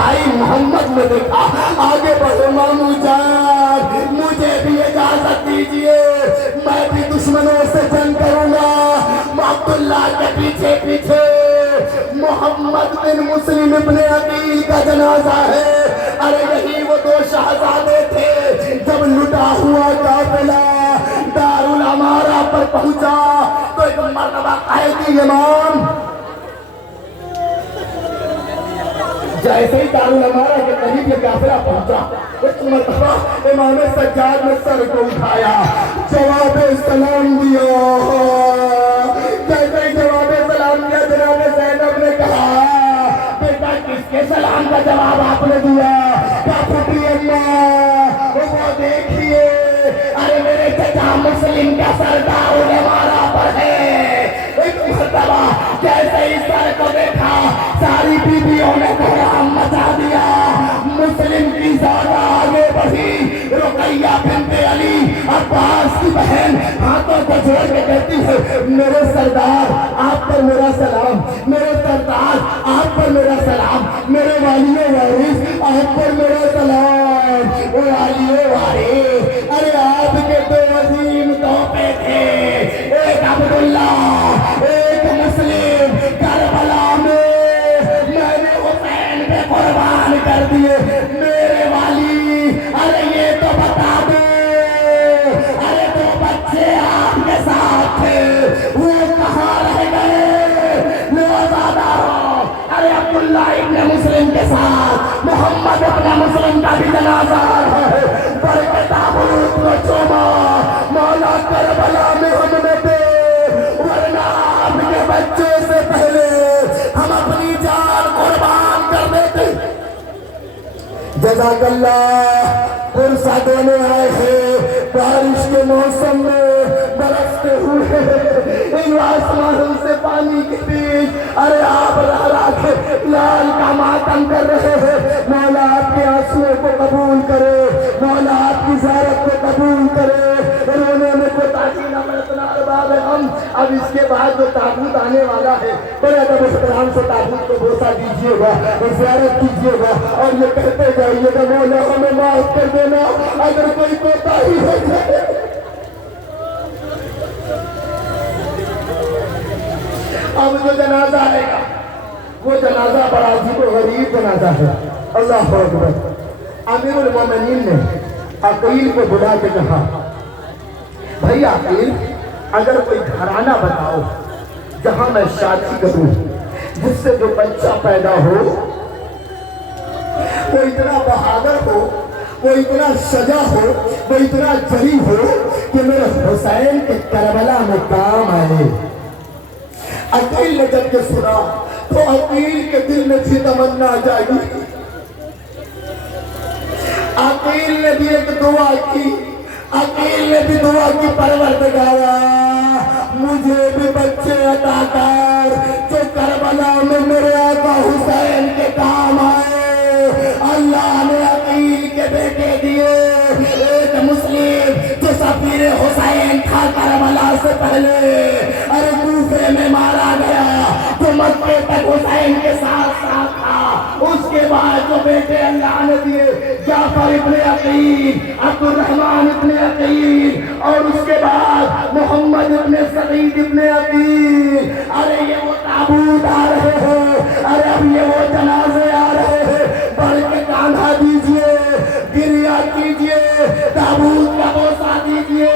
بھائی محمد نے دیکھا آگے بڑھو مامو جان مجھے بھی اجازت دیجئے میں بھی دشمنوں سے جنگ کروں گا عبداللہ کے پیچھے پیچھے محمد بن مسلم ابن عقیل کا جنازہ ہے ارے یہی وہ دو شہزادے تھے جب لٹا ہوا قافلہ دار الامارہ پر پہنچا تو ایک مرتبہ قائدی امام جیسے ہی دار الامارہ کے قریب یہ قافلہ پہنچا ایک مرتبہ امام سجاد نے سر کو اٹھایا جواب سلام دیا جیسے ہی جواب سلام دیا جناب زینب نے کہا بیٹا کس کے سلام کا جواب آپ نے دیا کیا پھٹی اللہ وہ دیکھئے ارے میرے چچا مسلم کا سردار الامارہ پر ہے ایک مرتبہ جیسے ہی سر کو دیکھا ساری بیویوں نے بحرام مچا دیا مسلم کی زیادہ آگے بڑھی رقیہ بنت علی عباس کی بہن ہاتھوں کو جوڑ کے کہتی ہے میرے سردار آپ پر میرا سلام میرے سردار آپ پر میرا سلام میرے والی وارث آپ پر میرا سلام والی وارث ارے آپ کے دو عظیم تحفے تھے ایک عبداللہ ایک مسلم کربلا میں نے حسین پہ قربان کر دیے میرے والی ارے یہ تو بتا دو ارے دو بچے آپ کے ساتھ تھے وہ کہاں رہ گئے نوزاداروں ارے عبداللہ ابن مسلم کے ساتھ محمد ابن مسلم کا بھی جنازہ ہے بڑھ کے تابوت کو چوما مولا کربلا میں ہم نے دے ورنہ آپ کے بچوں سے پہلے ہم اپنی جان قربان کر دیتے جزاک اللہ پرسہ دینے آئے ہیں بارش کے موسم میں برستے ہوئے ان آسمانوں سے پانی کے بیچ ارے آپ راہ کے لال کا ماتم کر رہے ہیں مولا آپ کے آنسوؤں کو قبول کرے مولا آپ کی زیارت کو قبول کرے رونے میں کو تاکینا برتنا ارباب ہم اب اس کے بعد جو تابوت آنے والا ہے بڑے ادب احترام سے تابوت کو بوسہ دیجئے گا زیارت کیجئے گا اور یہ کہتے جائیے گا مولا ہمیں معاف کر دینا اگر کوئی کوتاہی ہو جائے اب جو جنازہ آئے گا وہ جنازہ بڑا عجیب و غریب جنازہ ہے اللہ اکبر امیر المومنین نے عقیل کو بلا کے کہا بھائی عقیل اگر کوئی گھرانہ بتاؤ جہاں میں شادی کروں جس سے جو بچہ پیدا ہو وہ اتنا بہادر ہو وہ اتنا شجاع ہو وہ اتنا جری ہو کہ میرے حسین کے کربلا میں کام آئے عقیل نے جب یہ سنا تو عقیل کے دل میں تھی تمنا جاگی عقیل نے بھی ایک دعا کی عقیل نے بھی دعا کی پروردگارا مجھے بھی بچے عطا کر جو کربلا میں میرے آقا حسین کے کام آئے اللہ نے عقیل کے بیٹے دیے ایک مسلم جو سفیر حسین تھا کربلا سے پہلے ارے کوفے میں مارا گیا جو مکے تک حسین کے ساتھ ساتھ تھا اس کے بعد جو بیٹے اللہ نے دیے جعفر ابن عقیل عبد الرحمن ابن عقیل اور اس کے بعد محمد ابن سعید ابن عقیل ارے یہ وہ تابوت آ رہے ہیں ارے اب یہ وہ جنازے آ رہے ہیں بڑھ کے کاندھا دیجئے گریہ کیجئے تابوت کا بوسہ دیجئے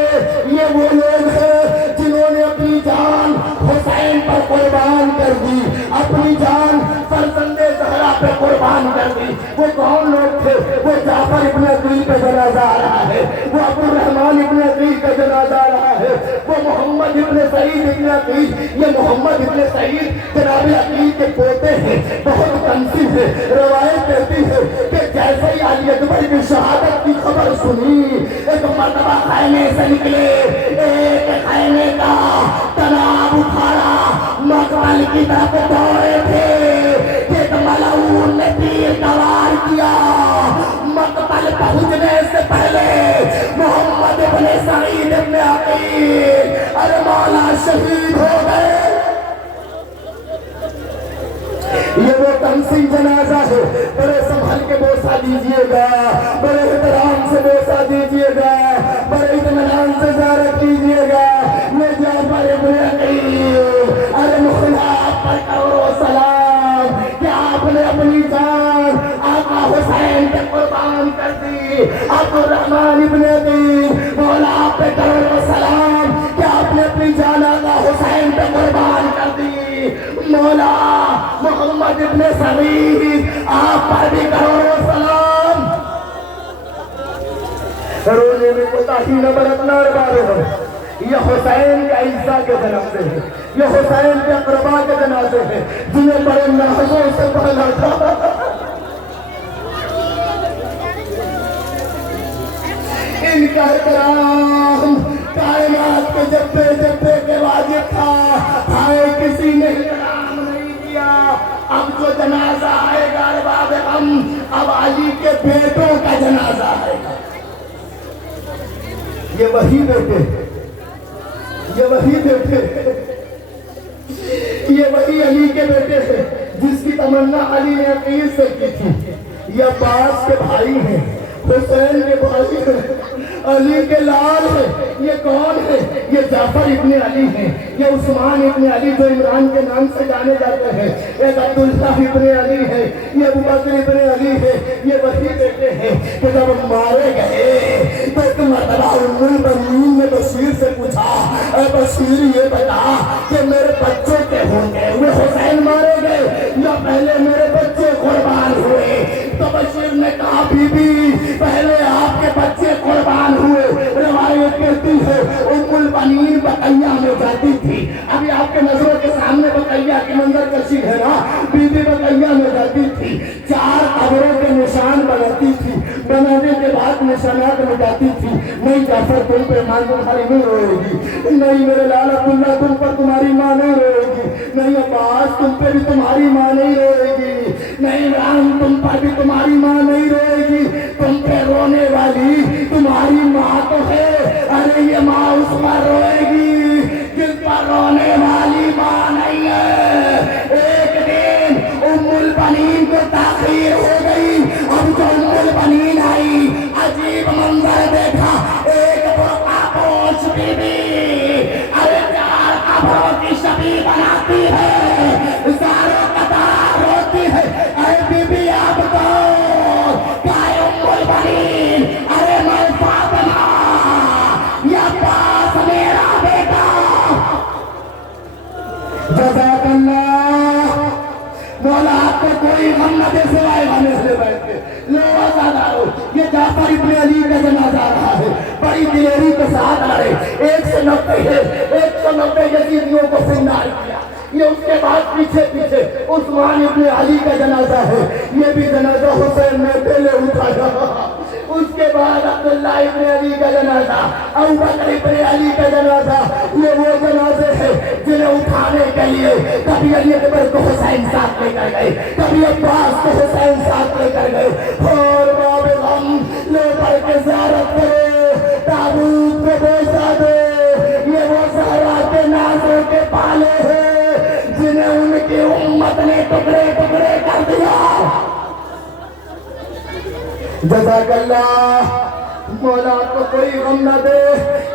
یہ وہ لوگ ہیں جنہوں نے اپنی جان حسین پر قربان کر دی اپنی جان فرزند زہرا پہ قربان کر دی وہ کون لوگ تھے وہ جعفر ابن عقیل کا جنازہ آ رہا ہے وہ عبد الرحمن ابن عقیل کا جنازہ آ رہا ہے وہ محمد ابن سعید ابن عقیل یہ محمد ابن سعید جناب عقیل کے پوتے ہیں بہت کنسی ہے روایت کہتی ہے کہ جیسے ہی علی اکبر کی شہادت کی خبر سنی ایک مرتبہ خیمے سے نکلے ایک خیمے کا تناب اٹھایا مقبل کی طرف دوڑے تھے ایک ملعون نے تیر کا وار کیا مقبل پہنچنے سے پہلے محمد ابن سعید ابن عقیل ارے مولا شہید ہو گئے یہ وہ تمثیل جنازہ ہے بڑے دیجیے گا، بڑے احترام سے بوسہ دیجیے گا، بڑے اطمینان سے زیارت کیجیے گا۔ یہ جعفر ابن عقیل، ارے مخلا آپ پر کروڑوں سلام کہ آپ نے اپنی جان آقا حسین پہ قربان کر دی۔ عبدالرحمن ابن عقیل، مولا آپ پہ کروڑوں سلام کہ آپ نے اپنی جان آقا حسین پہ قربان کر دی۔ مولا محمد ابن سعید، آپ پر بھی کروڑوں سلام۔ رونے میں کوتاہی نہ برتنا ارباب، یہ حسین کے اعزا کے جنازے ہیں، یہ حسین کے اقربا کے جنازے ہیں جنہیں بڑے نازوں سے پہلا تھا۔ ان کا احترام کائنات کے جبے جبے کے واجب تھا، ہائے کسی نے احترام نہیں کیا۔ اب جو جنازہ آئے گا ارباب غم، اب علی کے بیٹوں کا جنازہ آئے گا۔ یہ وہی بیٹے، یہ وہی بیٹے، یہ وہی علی کے بیٹے ہیں جس کی تمنا علی نے عقیل سے کی تھی۔ یہ عباس کے بھائی ہیں، حسین کے بھائی ہیں، علی کے لال ہیں۔ یہ کون ہے؟ یہ جعفر ابن علی ہیں، یہ عثمان ابن علی جو عمران کے نام سے جانے جاتے ہیں، ایک عبداللہ ابن علی ہے، یہ ابوبکر ابن علی ہے۔ یہ وہی بیٹے ہیں کہ جب مارے گئے تو ایک مرتبہ ام المؤمنین نے بشیر سے پوچھا، اے بشیر یہ بتا کہ میرے بچے کے ہوں گے، وہ حسین مارے گئے یا پہلے میرے بچے قربان ہوئے؟ تو بشیر نے کہا بی بی پہلے آپ کے بچے قربان ہوئے۔ روایت کہتی ہے ام البنین بقیہ میں جاتی تھی، ابھی آپ کے نظروں کے سامنے بقیہ کی منظر کشی ہے نا، بی بی بقیہ میں جاتی تھی، 4 قبروں کے نشان بناتی تھی، بنانے کے بعد نشانات مٹاتی تھی۔ نہیں جعفر تم پہ ماں تمہاری نہیں روئے گی، نہیں میرے لال عبداللہ تم پر تمہاری ماں نہیں روئے گی، نہیں عباس تم پہ بھی تمہاری ماں نہیں روئے گی، نہیں عمران تم پر بھی تمہاری ماں نہیں روئے گی، تم پہ رونے والی تمہاری ماں تو ہے، ارے یہ ماں اس پر روئے گی جس پر رونے والی ماں نہیں ہے۔ ایک دن ام البنین کو تاخیر ہو گئی، اب جو ام البنین آئی عجیب منظر دیکھا، ایک برقع پوش بی بی، ارے 4 قبروں کی شبیہ بناتی ہے، زاروں قطار روتی ہے، اے بی بی آپ کو کائے ام البنین، ارے میں فاطمہ یا پاس میرا بیٹا۔ جزاک اللہ، مولا آپ کو کوئی غم نہ دے سوائے غم سے بیٹھ کے لو آزادارو۔ یہ جعفر ابن علی کا جنازہ آ رہا ہے، بڑی دلیری کے ساتھ آ رہے، 190 ہے، 190 یزیدیوں کو سنگار کیا۔ یہ اس کے بعد پیچھے پیچھے عثمان ابن علی کا جنازہ ہے، یہ بھی جنازہ حسین نے پہلے اٹھایا۔ اس کے بعد عبداللہ ابن علی کا جنازہ، ابوبکر ابن علی کا جنازہ، یہ وہ جنازے ہیں جنہیں اٹھانے کے لیے کبھی علی اکبر کو حسین ساتھ لے کر گئے، کبھی عباس کو حسین ساتھ لے کر گئے۔ اور باب غم لے پڑھ کے زیارت کرے، تابوت کو بوسہ دے، یہ وہ زہرا کے نازوں کے پالے ہیں جنہیں ان کی امت نے ٹکڑے ٹکڑے کر دیا۔ جزاک اللہ، مولا آپ کو کوئی غم نہ دے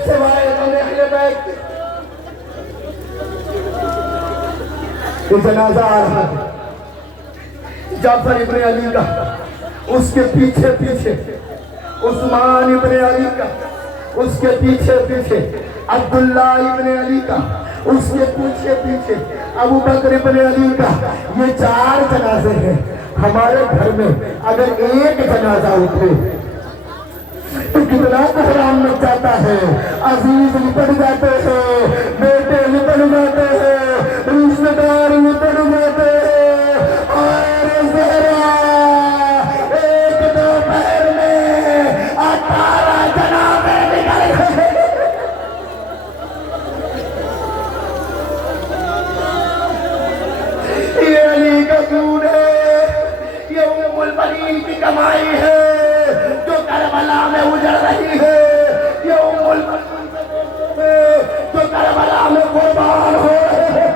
سوائے غم اہل بیت۔ یہ جنازہ آ رہا ہے جعفر ابن علی کا، اس کے پیچھے پیچھے عثمان ابن علی کا، اس کے پیچھے پیچھے عبداللہ ابن علی کا، اس کے پیچھے پیچھے ابوبکر ابن علی کا۔ یہ 4 جنازے ہیں۔ ہمارے گھر میں اگر ایک جنازہ اٹھے تو کتنا بحران مچ جاتا ہے، عزیز نپٹ جاتے ہیں، بیٹے نپٹ جاتے ہیں، رشتہ دار نپٹ جاتے ہیں، اور زہرا ایک دوپہر میں 18 جنازے نکل گئے۔ یہ علی کا خون ہے، یہ ام البنین کی کمائی ہے جو کربلا میں اجڑ رہی ہے، یہ ام البنین جو کربلا میں قربان ہو رہے ہیں۔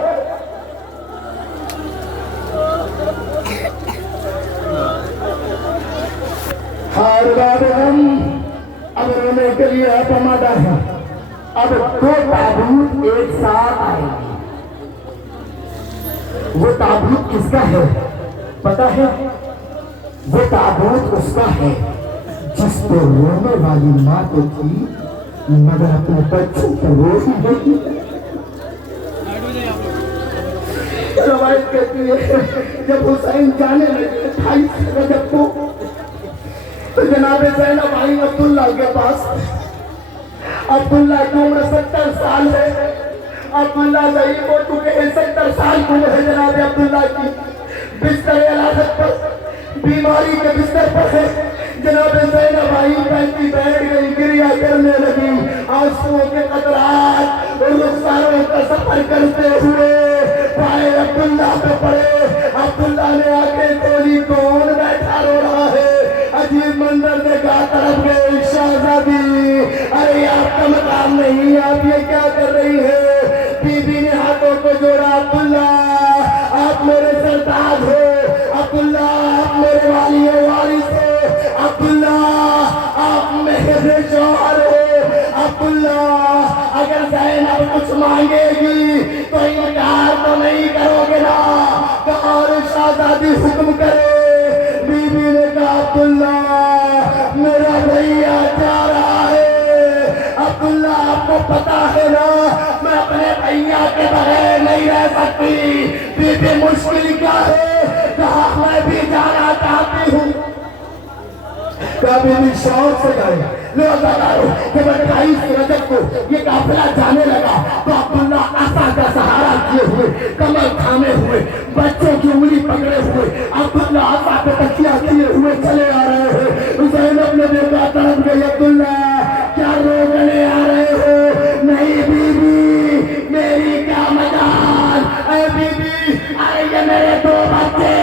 اور بعد ہم اب رونے کے لیے آپ آمادہ ہیں. اب دو تابوت ایک ساتھ آئیں گے. وہ تابوت کس کا ہے پتا ہے؟ وہ تابوت اس کا ہے جس پہ رونے والی ماں تو تھی مگر اپنے بچوں کو رو ہی نہیں. روایت کہتی ہے جب حسین جانے لگے 28 رجب کو تو جناب زینب آئی عبداللہ کے پاس. عبداللہ کی عمر 70 سال ہے. عبداللہ ضعیف ہو چکے ہیں. 70 سال کی عمر ہے جناب عبداللہ کی. بستر علاجت پر بیماری کے بستر پر ہے. جناب زینب آئی بیٹھی بیٹھ گئی گریا کرنے لگی. آنسوؤں کے قطرات رخساروں کا سفر کرتے ہوئے پائے عبداللہ پہ پڑے. عبداللہ نے آنکھیں کھولی کون بیٹھا رو رہا ہے. عجیب منظر دیکھا طرف گئے شہزادی ارے آپ کا مقام نہیں آپ یہ کیا کر رہی ہے. بی بی نے ہاتھوں کو جوڑا. عبداللہ آپ میرے سرتاج ہو. عبداللہ آپ میرے والی وارث ہو. عبداللہ آپ میرے شوہر ہو. عبداللہ اگر زینب کچھ مانگے گی تو انکار تو نہیں کرو گے نا. اور شہزادی حکم کرے. بی بی نے کہا عبداللہ میرا بھیا جا رہا ہے. عبداللہ آپ کو پتا ہے نا میں اپنے بھیا کے بغیر نہیں رہ سکتی. بی بی مشکل کیا ہے کہا میں بھی جانا چاہتی ہوں. کبھی بھی شوق سے جائے لوگارو جب 28 رجب کو یہ قافلہ جانے لگا تو عبداللہ عصا کا سہارا کیے ہوئے کمر تھامے ہوئے بچوں کی انگلی پکڑے ہوئے عبداللہ عصا پہ تکیہ کیے ہوئے چلے آ رہے ہیں. زینب نے دیکھا طرف گئی. عبداللہ کیا روکنے آ رہے ہو؟ نہیں بی بی میری کیا مجال. اے بی بی ارے یہ میرے 2 بچے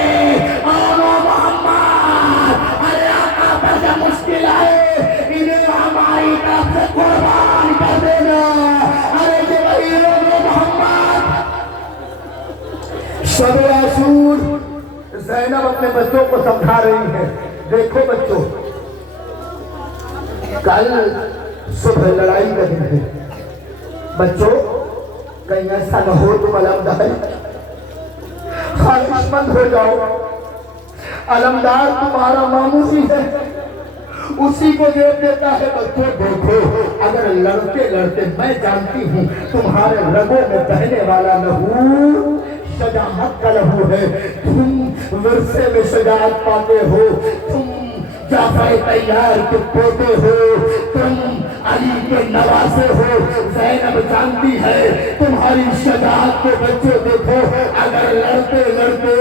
اور محمد ارے آقا پر جب مشکل آئے انہیں ہماری طرف سے قربان کر دینا. ارے یہ وہی لوگ محمد. شب عاشور زینب اپنے بچوں کو سمجھا رہی ہے. دیکھو بچوں کل صبح لڑائی کا دن ہے. بچوں کہیں ایسا نہ ہو تم علمدار خواہش مند ہو جاؤ. علمدار تمہارا ماموں ہی ہے اسی کو جیب دیتا ہے. بچوں دیکھو اگر لڑتے لڑتے میں جانتی ہوں تمہارے رگوں میں بہنے والا لہو شجاعت کا لہو ہے. تم ورثے میں شجاعت پاتے ہو. تم جعفر طیار کے پوتے ہو. تم علی کے نواسے ہو. زینب جانتی ہے تمہاری شجاعت کے. بچے دیکھو اگر لڑتے لڑتے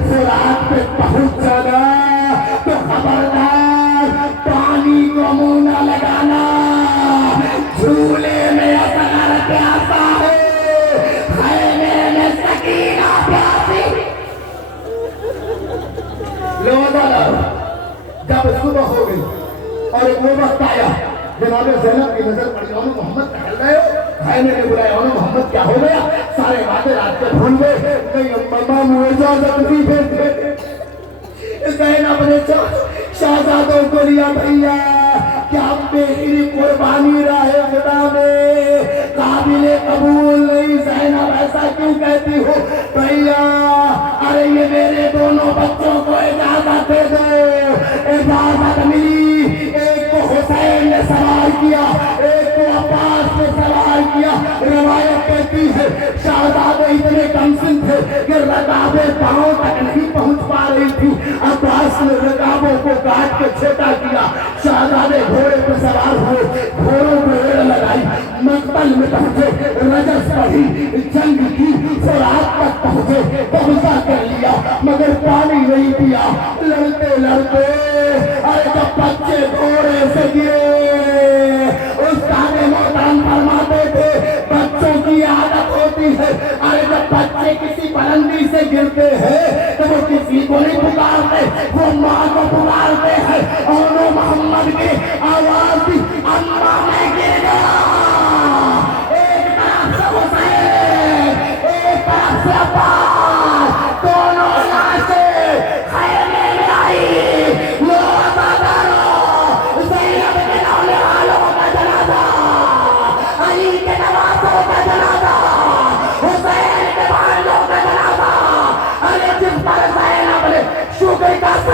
فرات پہ پہنچ جانا تو خبردار پانی کو منہ نہ لگانا. جھولے میں اثر پیاسا ہے خیمے میں سکینہ پیاسی. جب صبح ہو گئی اور وہ وقت آیا جناب زینب کی نظر پڑی. اونو محمد ٹہل رہے ہو. خیمے نے بلایا اونو محمد کیا ہو گیا؟ سارے باتیں رات کے بھول گئے. نہیں امام اجازت نہیں دیتے. زینب نے شہزادوں کو لیا. بھیا کیا میری قربانی راہ خدا میں قابل قبول نہیں؟ زینب ایسا کیوں کہتی ہو؟ بھیا ارے یہ میرے دونوں بچوں کو اجازت دے دو. اجازت ملی. ایک کو حسین نے سوار کیا ایک کو عباس نے سوار کیا. روایت کہتی ہے شہزادے اتنے کمسن تھے کہ رکابیں پاؤں تک نہیں پہنچ پا رہی تھی. عباس نے رکابوں کو کاٹ کے چھوٹا کیا. شہزادے گھوڑے پہ سوار ہوئے. گھوڑوں کو ریڑھ لگائی. مقتل میں پہنچے. رجس پڑھی. جنگ کی. فرات تک پہنچے. قبضہ کر لیا مگر پانی نہیں پیا. لڑتے لڑتے ارے جب بچے گھوڑے سے گرے استاد محترم فرماتے تھے بچوں کی عادت ہوتی ہے ارے جب بچے کسی بلندی سے گرتے ہیں تو وہ کسی کو نہیں پکارتے وہ ماں کو پکارتے ہیں. اونو محمد کی آواز دی اماں میں گر گیا. ایک طرف سے حسین ایک طرف سے عباس دونوں لاشیں خیمے میں آئی. لو وفادارو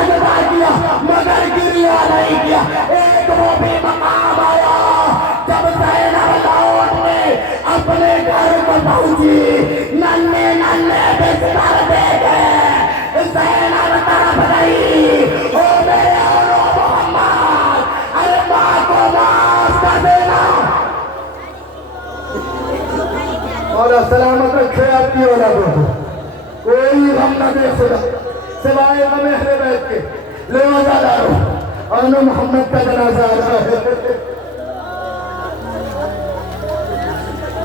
سجدہ کیا مگر گریا نہیں کیا. ایک وہ بھی مقام آیا جب زینب لوٹ میں اپنے گھر کو پہنچی, ننھے ننھے بستر دیکھے, زینب طرف گئی, او میرے اولو محمد, ارے ماں کو معاف کر دینا. اور سلامت رکھے آپ کی اولادوں کو, کوئی غم نہ دے خدا سوائے غم اہل بیت کے. لہذا دارو اولو محمد کا جنازہ آ رہا ہے,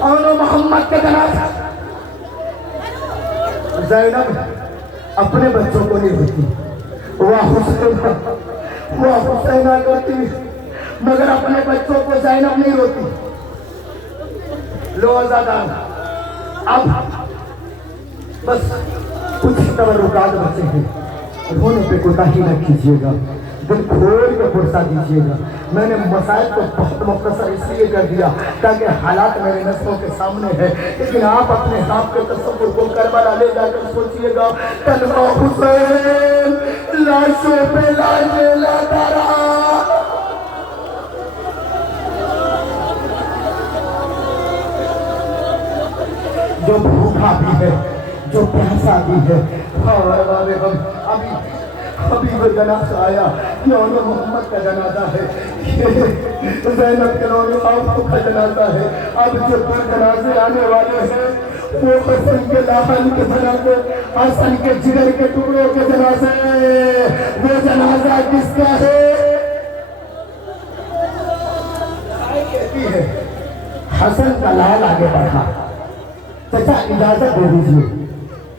اولو محمد کا جنازہ. زینب اپنے بچوں کو نہیں روتی, وہ حسینہ کرتی, مگر اپنے بچوں کو زینب نہیں روتی. لو آزادان, اب بس کچھ تبرکات بچے ہیں, رونے پہ کوتاہی نہ کیجیے گا, دل کھول کے پرسا دیجیے گا. میں نے مسائل کو بہت مختصر اس لیے کر دیا تاکہ حالات میرے نظروں کے سامنے ہے, لیکن آپ اپنے آپ کے تصور کو کربلا لے جا کر سوچیے گا. تنہا حسین لاشوں پہ لاشیں لاتا رہا, جو بھوکا بھی ہے, جو پیاسا بھی ہے. ابھی وہ جنازہ آیا, یہ اولو محمد کا جنازہ ہے, زینب کے اولو آپ کا جنازہ ہے. اب جو پر جنازے آنے والے ہیں وہ حسن کے لاحن کے جنازے, حسن کے جگر کے ٹکڑوں کے جنازے. وہ جنازہ کس کا ہے؟ کہتی ہے حسن کا لال آگے بڑھا, چچا اجازت دے دیجیے.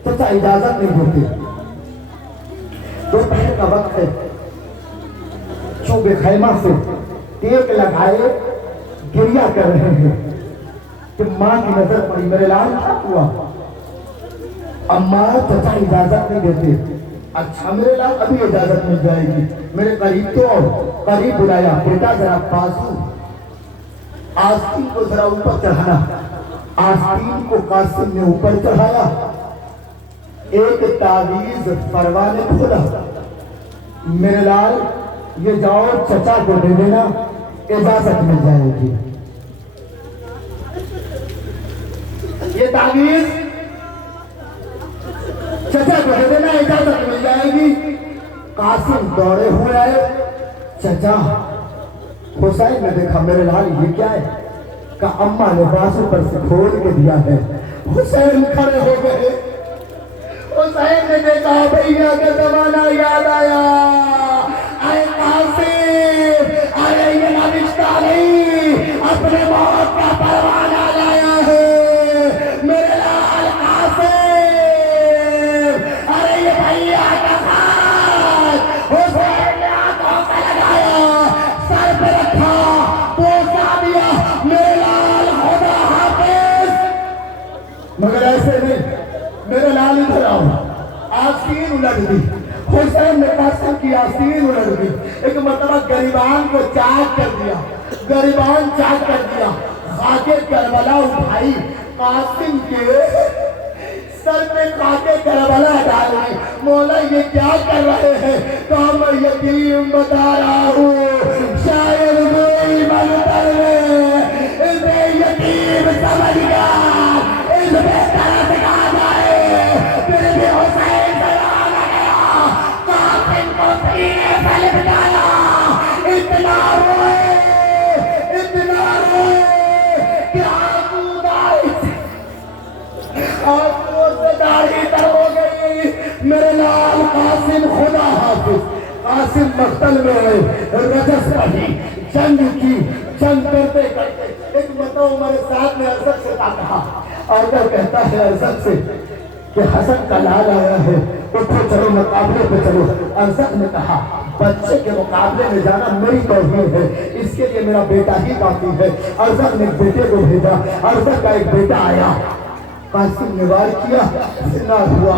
چچا اجازت نہیں دیتے. دوپہر کا وقت ہے, چوبے خیمہ سے ٹیک لگائے گریا کر رہے ہیں کہ ماں کی نظر پڑی. میرے لال کیا ہوا؟ اماں چچا اجازت نہیں دیتے. اچھا میرے لال ابھی اجازت مل جائے گی. میرے قریب تو قریب بلایا, بیٹا ذرا بازو آستین کو ذرا اوپر چڑھانا. آستین کو قاسم نے اوپر چڑھایا, ایک تعویذ فروا نے کھولا. میرے لال یہ جاؤ چچا کو دے دینا, اجازت مل جائے گی. یہ تعویذ چچا کو دے دینا, اجازت مل جائے گی. قاسم دوڑے ہوئے آئے, چچا. حسین نے دیکھا میرے لال یہ کیا ہے؟ کہا اماں نے بازو پر سے کھول کے دیا ہے. حسین کھڑے ہو گئے. حسین نے دیکھا بھیا کا زمانہ یاد آیا. اے قاسم, ارے یہ نوشتہ نہیں, اپنے موت کا پروانہ لایا ہے. میرے لال قاسم, ارے یہ بھیا کا خط. حسین نے آنکھوں سے لگایا, سر پہ رکھا, پوچھا دیا, میرے لال خدا حافظ. مگر ایسے نہیں, میرے لال ادھر آؤ. آستین الٹ دی. حسین نے قاسم کی آستین الٹ دی. ایک مرتبہ گریبان کو چاک کر دیا, گریبان چاک کر دیا. خاکے کربلا اٹھائی, قاسم کے سر پہ خاکے کربلا ڈالی. مولا یہ کیا کر رہے ہیں؟ کہا میں یتیم بتا رہا ہوں, شاید کوئی منتر میں اسے یتیم سمجھ گیا, اس میں طرف کہا جائے. پھر بھی حسین سلام گیا, قاسم کو سینے سے لپٹایا. اتنا روئے, اتنا روئے کہ آنسو سے داڑھی تر ہو گئی. میرے لال قاسم خدا حافظ. قاسم مقتل میں آئے, رجس پڑھی, جنگ کی. جنگ کرتے کرتے ایک مرتبہ عمر سعد نے ارزق سے کہا, اور وہ کہتا ہے ارزق سے کہ حسن کا لال آیا ہے, اٹھو چلو مقابلے پہ چلو. ارزق نے کہا بچے کے مقابلے میں جانا میری توہین ہے, اس کے لیے میرا بیٹا ہی کافی ہے. ارزق نے ایک بیٹے کو بھیجا. ارزق کا ایک بیٹا آیا, قاسم نے وار کیا, زندہ ہوا.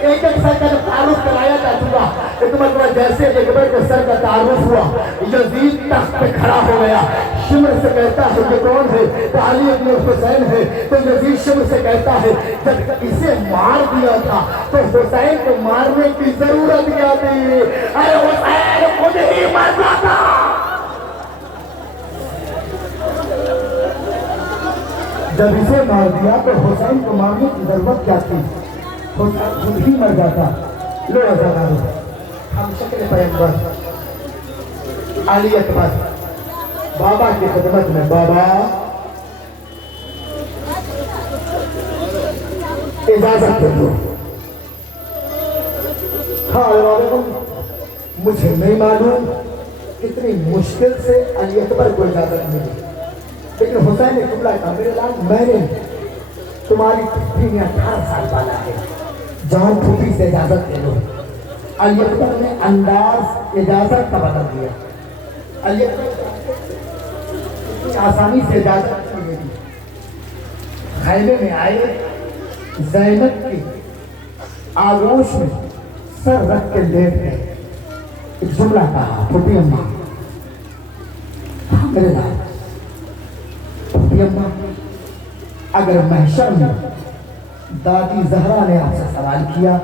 ایک ایک سر کا جب تعارف کرایا جا چکا، ایک مرتبہ جیسے اکبر کے سر کا تعارف ہوا، یزید تخت پہ کھڑا ہو گیا، شمر سے کہتا ہے یہ کون ہے؟ تو علی ابن حسین ہے۔ تو یزید شمر سے کہتا ہے جب اسے مار دیا تھا تو حسین کو مارنے کی ضرورت کیا تھی؟ ارے حسین خود ہی مر جاتا۔ جب اسے مار دیا تو حسین کو مارنے کی ضرورت کیا تھی؟ حسین خود ہی مر جاتا۔ لو عزیزانو، ہم شکل پیغمبر علی اکبر بابا کی خدمت میں، بابا اجازت دے دو۔ ہاں علیکم، مجھے نہیں معلوم کتنی مشکل سے علی اکبر کو اجازت ملی، لیکن حسین نے جملہ کہا میرے لال میں نے تمہاری پھوپھی نے 18 سال والا ہے، جان پھوپھی سے اجازت دے دو۔ علی اکبر نے انداز اجازت کا بدل دیا۔ علی اکبر آسانی سے اجازت نہیں دی۔ خیمے میں آئے، زینب کی آغوش میں سر رکھ کے لیٹ گئے، ایک جملہ کہا پھوپھی اماں، میرے لال پھوپھی اماں، اگر محشر میں دادی زہرا نے آپ سے سوال کیا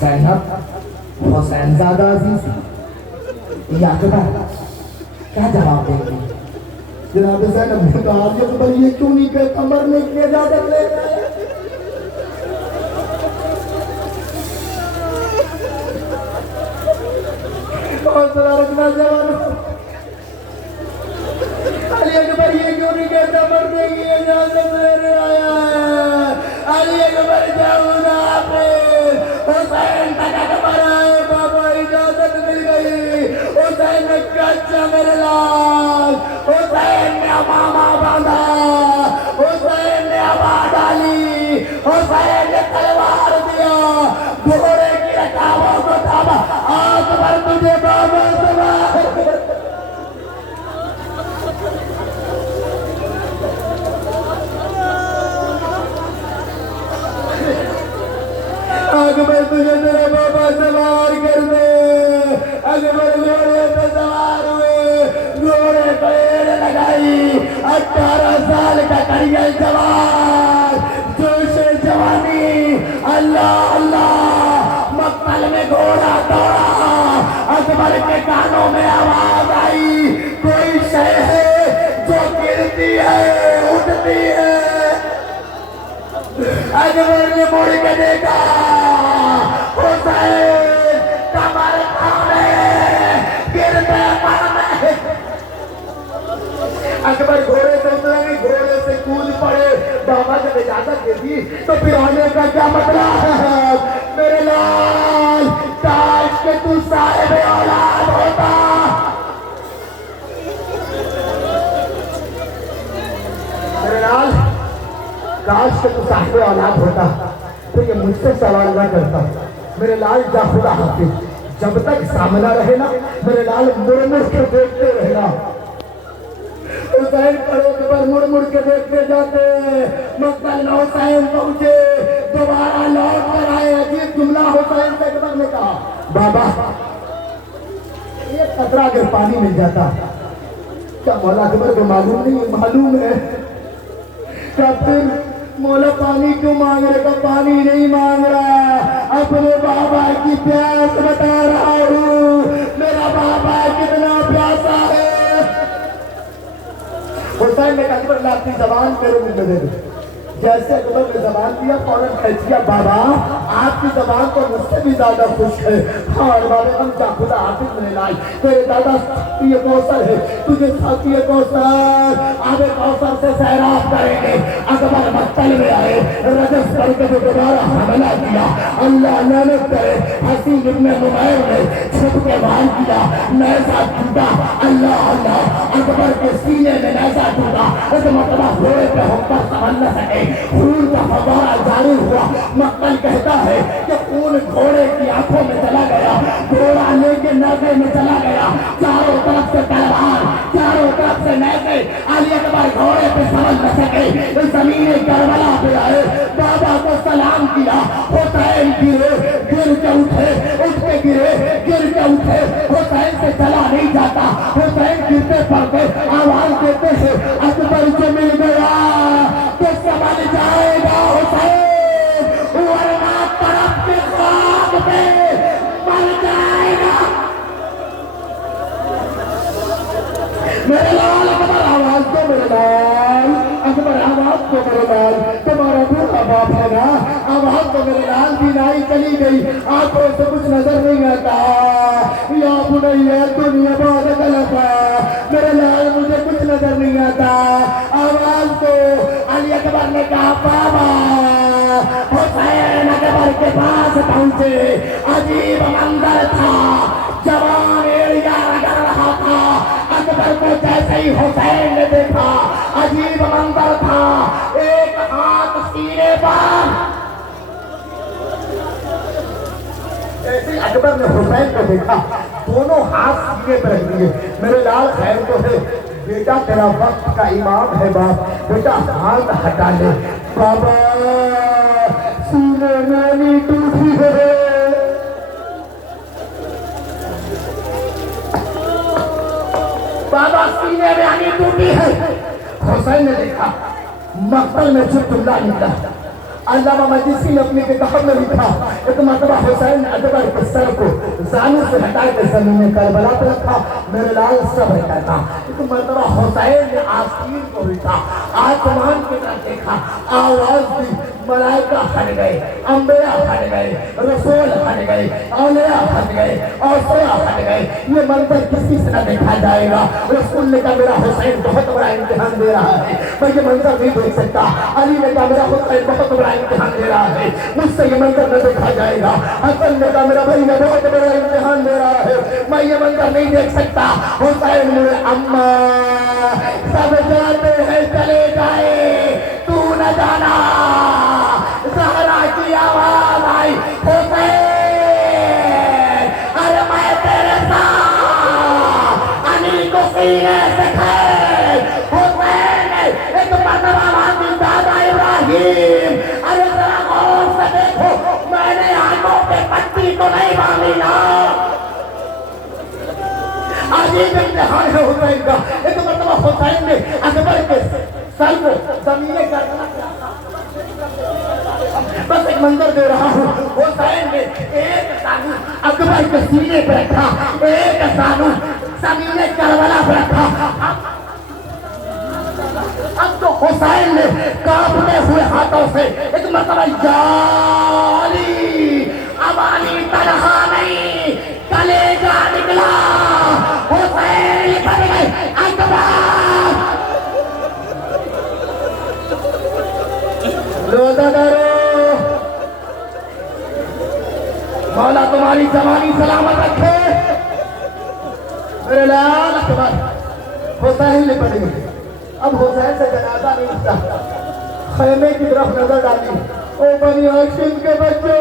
زینب حسین زادہ عزیز یا اکبر، کیا جواب دیں گی؟ جناب زینب نے کہا اکبر یہ کیوں نہیں کہتا مرنے کی اجازت لے گئے؟ حوصلہ رکھنا جوانوں، علی اکبر یہ کیوں نہیں کہتا مرنے کی اجازت لینے آیا ہے؟ علی اکبر جاؤں نا آپ حسین تک اکبر آئے، بابا اجازت مل گئی۔ حسین نے کچا میرے لال، حسین نے امامہ باندھا، حسین نے عبا ڈالی، حسین نے تلوار دیا، گھوڑے کی رکابوں کو تھاما، اکبر تجھے بابا سوار۔ اکبر تجھے تیرا بابا سوار کر دے۔ اکبر گھوڑے پہ سوار ہوئے، گھوڑے کو ایڑ لگائی، 18 سال کا کڑیل جوان، جوش جوانی، اللہ اللہ، مقتل میں گھوڑا دوڑا۔ اکبر کے کانوں میں آواز آئی کوئی شے ہے جو گرتی ہے اٹھتی ہے۔ اکبر نے مڑ کے دیکھا، حسین کمر کھانے گرتے پڑنے۔ اکبر گھوڑے سے اترے، گھوڑے سے کود پڑے۔ بابا جب اجازت دے دی تو پھر آنے کا کیا مطلب ہے؟ میرے لال کاش کہ تو صاحب اولاد ہوتا۔ میرے لال کاش کہ تو صاحب اولاد ہوتا تو یہ مجھ سے سوال نہ کرتا۔ میرے لال جا خدا حافظ، جب تک سامنا رہے نا میرے لال مڑ مڑ کے دیکھتے رہنا۔ حسین پڑے پر مڑ مڑ کے دیکھتے جاتے، مقتل میں حسین پہنچے، دوبارہ لوٹ کر آئے۔ عجیب جملہ حسین سے اکبر نے کہا، بابا ایک قطرہ اگر پانی مل جاتا، کیا مولا اکبر کو معلوم نہیں؟ معلوم ہے۔ کیا پھر مولا پانی کیوں مانگ رہے گا؟ پانی نہیں مانگ رہا، اپنے بابا کی پیاس بتا رہا ہوں، میرا بابا کتنا پیاسا ہے۔ حسین نے کہا اکبر میں اپنی زبان میرے منہ میں دے دوں۔ جیسے اکبر نے زبان دیا فوراً کہہ دیا بابا آپ کی زبان تو مجھ سے بھی زیادہ خوش ہے۔ ہاں بابا ہم کیا خدا حافظ میں لائے، تیرے دادا ساتھی کوثر ہے، تجھے ساتھی کوثر آب کوثر سے سیراب کریں گے۔ اکبر مقتل میں آئے، رجس کر کے جو دوبارہ حملہ کیا، اللہ لعنت کرے، حسین ابن نمیر نے چھپ کے وار کیا، نیزہ ٹوٹا، اللہ اللہ، اکبر کے سینے میں نیزہ ٹوٹا، اس مرتبہ گھوڑے پہ ہم پر سنبھل نہ سکے، خون کا فوارہ جاری ہوا۔ مقتل کہتا ہے کہ خون گھوڑے کی آنکھوں میں چلا گیا، گھوڑا لے کے نیزے میں چلا گیا، چاروں طرف سے تلوار، چاروں طرف سے نیزے، علی اکبر گھوڑے پہ سنبھل نہ سکے، زمین کربلا پہ آئے، بابا کو سلام کیا، حسین حسین گرے گر کے اٹھے اٹھ کے گرے گر کے اٹھے حسین سے چلا نہیں جاتا حسین گرتے پڑتے آواز دیتے ہیں اکبر کو مل گیا تو سمجھ جائے گا حسین ورنہ طرف کے خاک پہ مر جائے گا میرے لال اکبر آواز کو میرے لال اکبر آواز کو میرے لال تمہارا بوڑھا باپ ہے نا آواز کو میرے لال بینائی چلی گئی آنکھوں سے کچھ نظر نہیں آتا یا بنیا دنیا بہت غلط ہے میرے لال مجھے کچھ نظر نہیں آتا آواز کو علی اکبر نے کہا بابا حسین اکبر کے پاس پہنچے عجیب منظر تھا جوان ایڑیا رگڑ رہا تھا اکبر کو جیسے ہی حسین نے دیکھا عجیب منظر تھا ایک ہاتھ سینے پر جیسے ہی اکبر نے حسین کو دیکھا دونوں ہاتھ سینے پر رکھ دیے میرے لال خیر تو ہے بیٹا تیرا وقت کا امام ہے باپ بیٹا ہاتھ ہٹا لے بابا سینے میں نہیں ٹوٹی ہے بابا سینے میں آنی ٹوٹی ہے حسین نے دیکھا مقتل میں چھپ جملہ نکلا علامہ مجلسی نے اپنی کتاب میں لکھا ایک مرتبہ حسین نے اکبر کے سر کو زانو سے ہٹا کے زمین کربلا پہ رکھا میرے لال صبر کرنا ایک مرتبہ حسین نے آسمان کو اٹھا آسمان کی طرف دیکھا آواز دی ملائکہ ہٹ گئے انبیاء ہٹ گئے رسول ہٹ گئے اولیاء ہٹ گئے اوصیا ہٹ گئے یہ منظر کسی سے نہ دیکھا جائے گا رسول نے کہا میرا حسین بہت بڑا امتحان دے رہا ہے میں یہ منظر نہیں دیکھ سکتا علی نے کہا میرا حسین بہت بڑا امتحان دے رہا ہے مجھ سے یہ منظر نہ دیکھا جائے گا حسن نے کہا میرا بھائی میں بہت بڑا امتحان دے رہا ہے میں یہ منظر نہیں دیکھ سکتا حسین نے اماں سب جاتے ہیں چلے جائے تو نہ جانا زہرا کی آواز آئی حسین ارے میں تیرے ساتھ علی کو سینے سے کھائے حسین ایک مرتبہ آواز دادا ابراہیم ارے ذرا غور سے دیکھو میں نے آنکھوں پہ پٹی تو نہیں باندھی نا عجیب امتحان ہے حسین کا ایک مرتبہ حسین نے اکبر کے سر کو زمینیں کرنا بس ایک منظر دے رہا ہوں حسین نے ایک سانو اکبر کے سینے پہ رکھا ایک سانو زمین کربلا پہ رکھا اب تو حسین نے کانپتے ہوئے ہاتھوں سے ایک مرتبہ یا علی اب علی تنہا نہیں کلیجہ نکلا حسین لپٹ گئے اکبر روزہ دارو مولا تمہاری جوانی سلامت رکھے میرے لال اکبر حسین لپٹ گئے اب حسین سے جنازہ نہیں اٹھتا خیمے کی طرف نظر ڈالی او بنی ہاشم کے بچے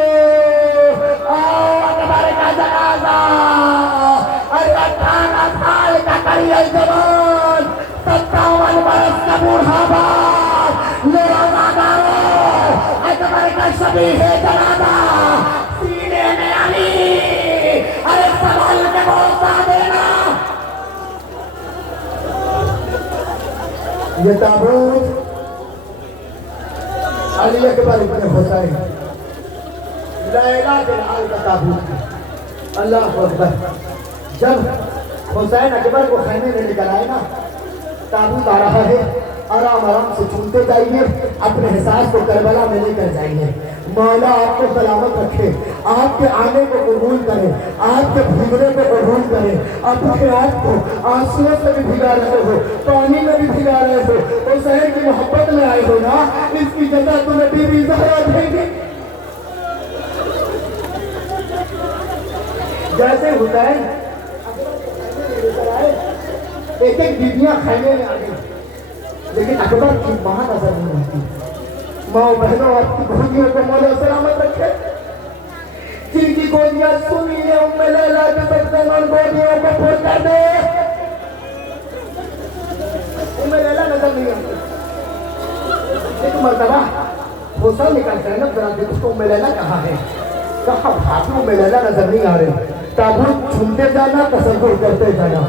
آؤ اکبر کا جنازہ ارے 18 سال کا کریے جوان 57 برس کا بوڑھا باپ روزہ دارو اکبر کا شبیہ جنازہ سینے میں علی ارے سوال کے بوسہ دینا یہ تابوت علی اکبر ابن حسین لیلہ جلال کا تابوت ہے اللہ اکبر جب حسین اکبر کو خیمے میں نکل آئے نا تابوت آ رہا ہے آرام آرام سے چونتے جائیے اپنے حساس کو کربلا میں لے کر جائیے مولا آپ کو سلامت رکھے آپ کے آنے کو قبول کرے آپ کے بھیگنے کو قبول کرے اپنے آپ کو آنسوؤں سے بھی بھگا رہے ہو پانی میں بھی بھگا رہے ہو حسین کی محبت میں آئے ہو نا اس کی جگہ تمہیں بی بی زہرا دے گی جیسے حسین ایک ایک بیبیاں خیمے میں آ گئی لیکن اکبر کی ماں نظر نہیں آتی ماں بہنوں آپ کی بھولیوں کو مولا سلامت رکھے جن کی گودیاں سنی ہے ام لیلہ کے سکتے ان گودیوں کو پھول کر دے ام لیلہ نظر نہیں آتی ایک مرتبہ حسین نے کہا زینب ذرا دیکھ اس کو ام لیلہ کہاں ہے کہاں ہاتھوں میں لیلا نظر نہیں آ رہی. تابوت چھومتے جانا, تصور کرتے جانا.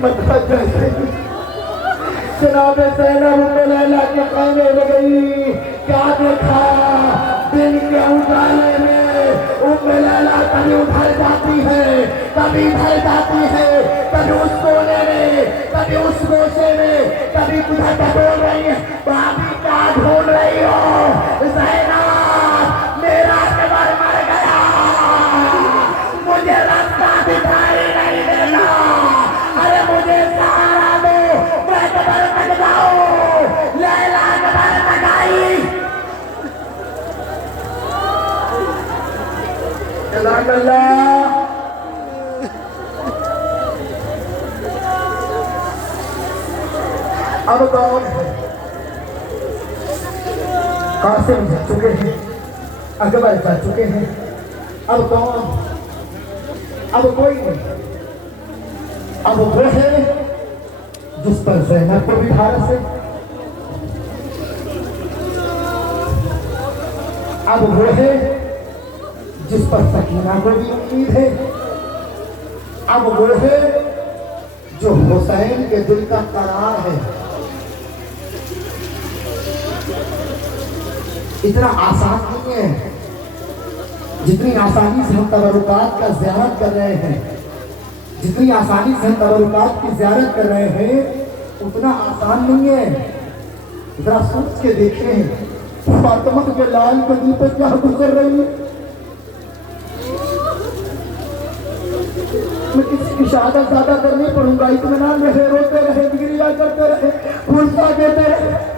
مطلب جیسے جناب زینب لیلا کے خیمے میں گئی, کیا دیکھا دن کے اجالے میں لیلا کبھی ادھر جاتی ہے, کبھی ادھر جاتی ہے, کبھی اس کونے میں, کبھی اس گوشے میں, کبھی ادھر ٹٹول رہی ہے. بھابھی کیا ڈھونڈ رہی ہو زینب؟ میرا قمر مر گیا, مجھے راستہ دکھائی نہیں دیتا. ارے مجھے سہارا دو, میں قبر تک جاؤں. لیلا قبر تک آئی. جزاک اللہ. اب کون ہے؟ قاسم جا چکے ہیں, اکبر جا چکے ہیں. اب کون؟ اب کوئی نہیں. اب وہ ہے جس پر زینب کو بھی بھارت ہے. اب وہ ہے جس پر سکینہ کو بھی امید ہے. اب وہ ہے جو حسین کے دل کا قرار ہے. اتنا آسان نہیں ہے جتنی آسانی سے ہم تبرکات کا زیارت کر رہے ہیں, جتنی آسانی سے ہم تبرکات کی زیارت کر رہے ہیں اتنا آسان نہیں ہے. ذرا سوچ کے دیکھیں فاطمہ کے لال کے دل پہ کیا گزر رہی ہے. میں کسی کی شہادت زیادہ کر نہیں پڑھوں گا, اطمینان رہے, روتے رہے, گریہ کرتے رہے, پھولتا دیتے رہے.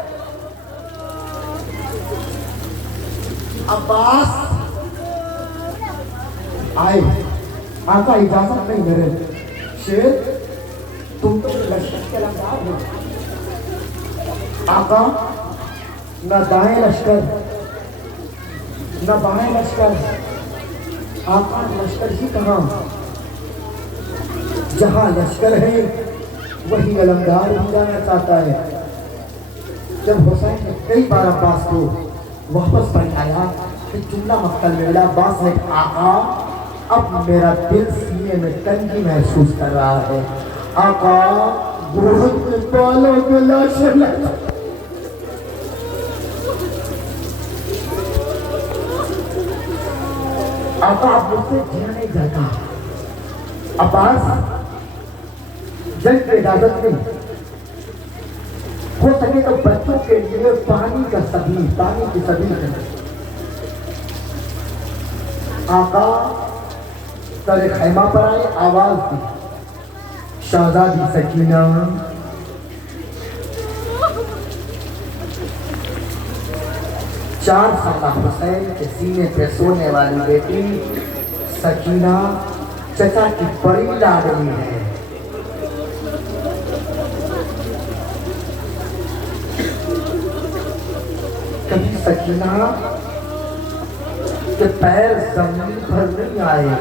عباس آئے, آقا اجازت نہیں میرے شیر, تم تو لشکر کے لشکر ہو. آقا نہ دائیں لشکر نہ بائیں لشکر. آقا لشکر ہی کہاں, جہاں لشکر ہے وہی علمدار بھی جانا چاہتا ہے. جب حسین نے کئی بار عباس کو واپس بٹھایا تو جملہ مقتل میں ملا. عباس نے آقا اب میرا دل سینے میں تنگی محسوس کر رہا ہے. آقا گروہد کے بالوں کے لاشیں لگا. آقا اب مجھ سے جیا نہیں جاتا. عباس جنگ کی اجازت نہیں, ہو سکے تو بچوں کے لیے پانی کا سبیل, پانی کی سبیل کریں. آقا سر خیمہ پر آئے, آواز دی, شہزادی سکینہ. 4 سالہ حسین کے سینے پہ سونے والی بیٹی سکینہ چچا کی بڑی لاڈلی ہے. کبھی سکینہ کے پیر زمین پر نہیں آئے.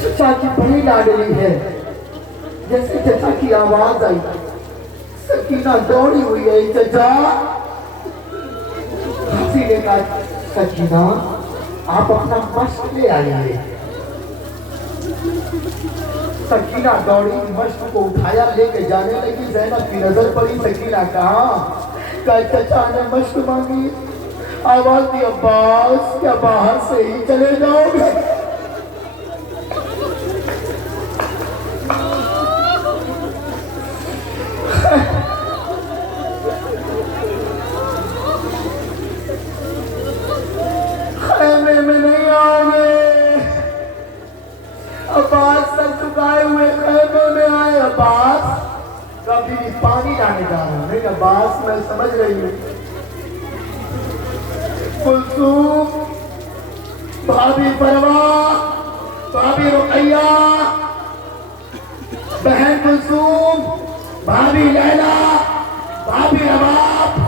چچا کی بڑی لاڈلی ہے. جیسے چچا کی آواز آئی سکینہ دوڑی ہوئی ہے. چچا ہنسی نے کہا سکینہ آپ اپنا مشق لے آئیے. سکینہ دوڑی, مشق کو اٹھایا, لے کے جانے لگی. زینب کی نظر پڑی. سکینہ کہا چچا نے مشق مانگی. آواز دی عباس کیا باہر سے ہی چلے جاؤ گے؟ خیمے میں نہیں آؤ گے؟ عباس سر چکائے ہوئے خیمے میں آئے. عباس کبھی بھی پانی لانے جا رہا ہوں. نہیں عباس میں سمجھ رہی ہوں. کلثوم, بھابی پروا, بھابی رقیہ, بہن کلثوم, بھابی لیلا, بھابی رباب,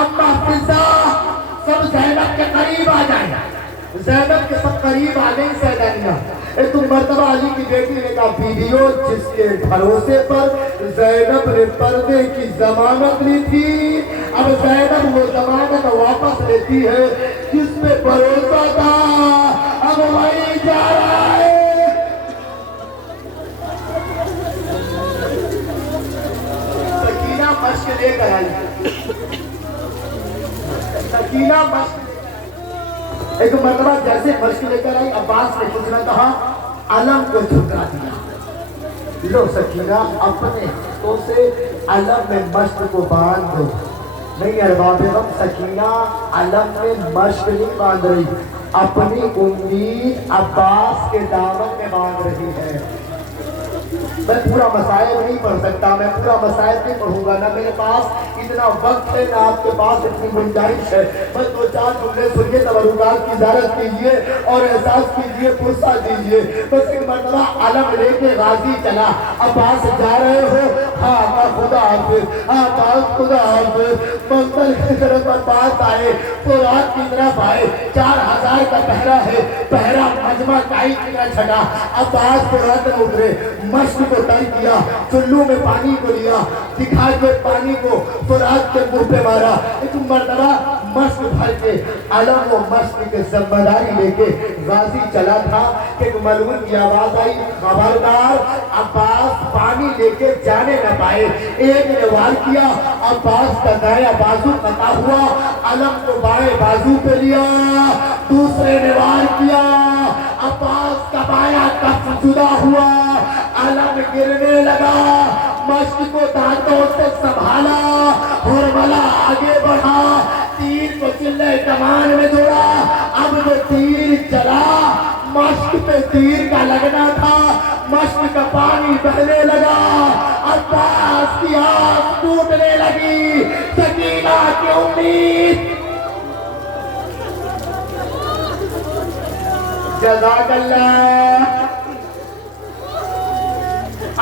اماں فضا, سب زینب کے قریب آ جائیں. زینب کے سب قریب آ گئی. سیدانیہ ایک مرتبہ علی کی بیٹی نے کہا بیویوں جس کے بھروسے پر زینب نے پردے کی ضمانت لی تھی، اب زینب وہ ضمانت واپس لیتی ہے، جس پہ بھروسہ تھا اب وہی جا رہا ہے۔ سکینہ مشق لے کر آئی، سکینہ مشق ایک مرتبہ جیسے مشق لے کر آئی، عباس نے کچھ نہ کہا، علم کو جھکا دیا۔ لو سکینہ اپنے ہاتھوں سے علم میں مشق کو باندھ دو۔ نہیں ارباب غم، سکینہ علم میں مشق نہیں باندھ رہی، اپنی امید عباس کے دامن میں باندھ رہی ہے۔ میں پورا مسائل نہیں پڑھ سکتا، میں پورا مسائل نہیں پڑھوں گا، نہ میرے پاس اتنا وقت ہے، نہ آپ کے پاس اتنی گنجائش ہے۔ بس دو چار جملے سنیے، تبرکات کی زیارت کیجئے اور احساس کیجئے، پرسہ دیجئے۔ بس ایک مرتبہ علم لے کے غازی چلا، عباس جا رہے ہو، ہاں ہاں خدا حافظ، ہاں عباس خدا حافظ، مقتل کی طرف عباس آئے، فرات کی طرف آئے، 4000 کا پہرا ہے، پہرا مجمع کائی کی طرح چھٹا، عباس فرات میں اترے، مشق کو تر کیا، چلو میں پانی کو لیا، دکھا کے پانی کو فرات کے منہ پہ مارا۔ ایک مرتبہ مشق بھر کے علم و مشق کے ذمہ داری لے کے غازی چلا تھا کہ ایک ملعون کی آواز آئی، خبردار عباس پانی لے کے جانے نہ پائے۔ ایک نے وار کیا، عباس کا دائیں بازو قطع ہوا، علم کو بائیں بازو پہ لیا، دوسرے نے وار کیا، عباس کا بایاں کف جدا ہوا، علم گرنے لگا، مشق کو دانتوں سے سنبھالا، ہرملا آگے بڑھا، تیر کو چلے کمان میں جوڑا، اب وہ تیر چلا، مشق پہ تیر کا لگنا تھا، مشق کا پانی بہنے لگا، عباس کی آنکھ ٹوٹنے لگی، سکینہ کی امید۔ جزاک اللہ۔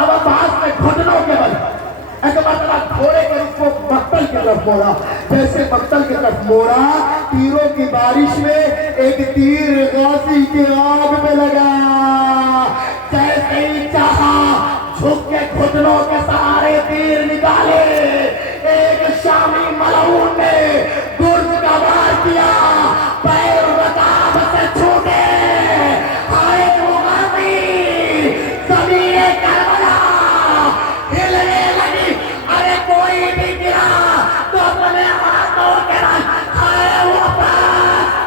اب عباس نے گھٹنوں کے بل ایک مرتبہ گھوڑے کے رخ کو مقتل کی طرف موڑا، جیسے مقتل کی طرف موڑا، تیروں کی بارش میں ایک تیر غازی کی آنکھ میں لگا، جیسے ہی چاہا جھک کے گھٹنوں کے سہارے تیر نکالے، ایک شامی ملعون نے گرز کا وار کیا، پیر رکاب سے چھوٹے، ہائے وہ غازی، زمین کربلا ہلنے لگی، ارے کوئی بھی گرا تو اپنے ہاتھوں کے رنگ، ہائے وہ عباس،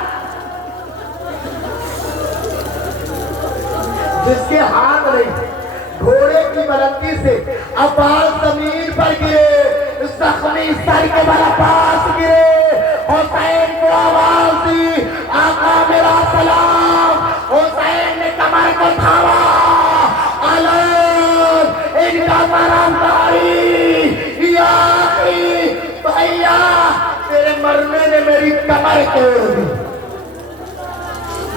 جس کے ہاتھ نہیں گھوڑے کی بلندی سے عباس زمین پر گرے، زخمی سر کے بل عباس گرے، حسین کو آواز دی، آقا میرا سلام، حسین نے کمر کو تھاما، علم ان کا مرمداری، یا آخی بھائیا تیرے مرنے نے میری کمر توڑ دی۔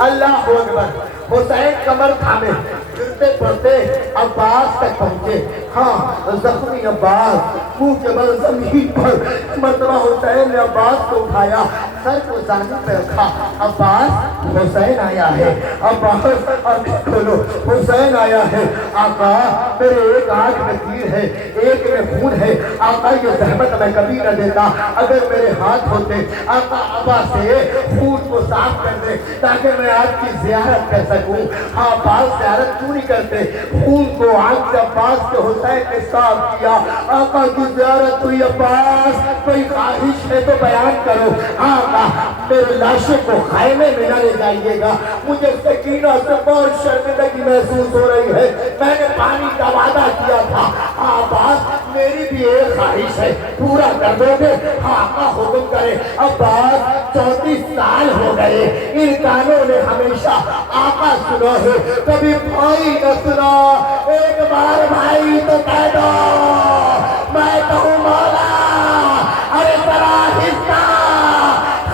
اللہ اکبر، حسین کمر تھامے، گرتے پڑتے عباس تک پہنچے، ہاں زخمی عباس منہ کے بل زمین پر، مرتبہ حسین نے عباس کو اٹھایا، سر کو زانوں پہ رکھا، عباس حسین آیا ہے، عباس آنکھ کھولو، حسین آیا ہے، آقا میرے ایک آنکھ میں تیر ہے، ایک میں خون ہے، آقا یہ زحمت میں کبھی نہ دیتا، اگر میرے ہاتھ ہوتے آقا ابا سے خون کو صاف کر دے تاکہ میں آپ کی زیارت کر سکوں۔ ہاں عباس زیارت کیوں نہیں کرتے؟ خون کو آنکھ سے عباس کے حسین نے صاف کیا، آقا کی زیارت ہوئی۔ عباس کوئی خواہش ہے تو بیان کرو، آقا میرے لاشوں کو خیمے میں نہ لے جائیے گا، مجھے سکینہ سے بہت شرمندگی محسوس ہو رہی ہے، میں نے پانی کا وعدہ کیا تھا، عباس میری بھی ایک خواہش ہے، پورا کر دو گے؟ آقا حکم کرے۔ عباس 34 سال ہو گئے، ان کانوں نے ہمیشہ آقا سنا ہے، کبھی بھائی نہ سنا، ایک بار بھائی تو کہہ دو، میں کہوں مولا ارے ذرا حصہ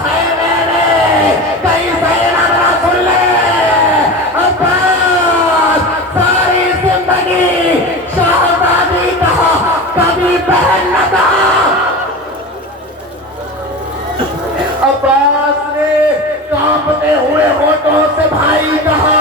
خیمے میں کہیں زینب نہ سن لے۔ عباس ساری زندگی شہزادی کہا، کبھی بہن نہ کہا۔ عباس نے کانپتے ہوئے ہونٹوں سے بھائی کہا،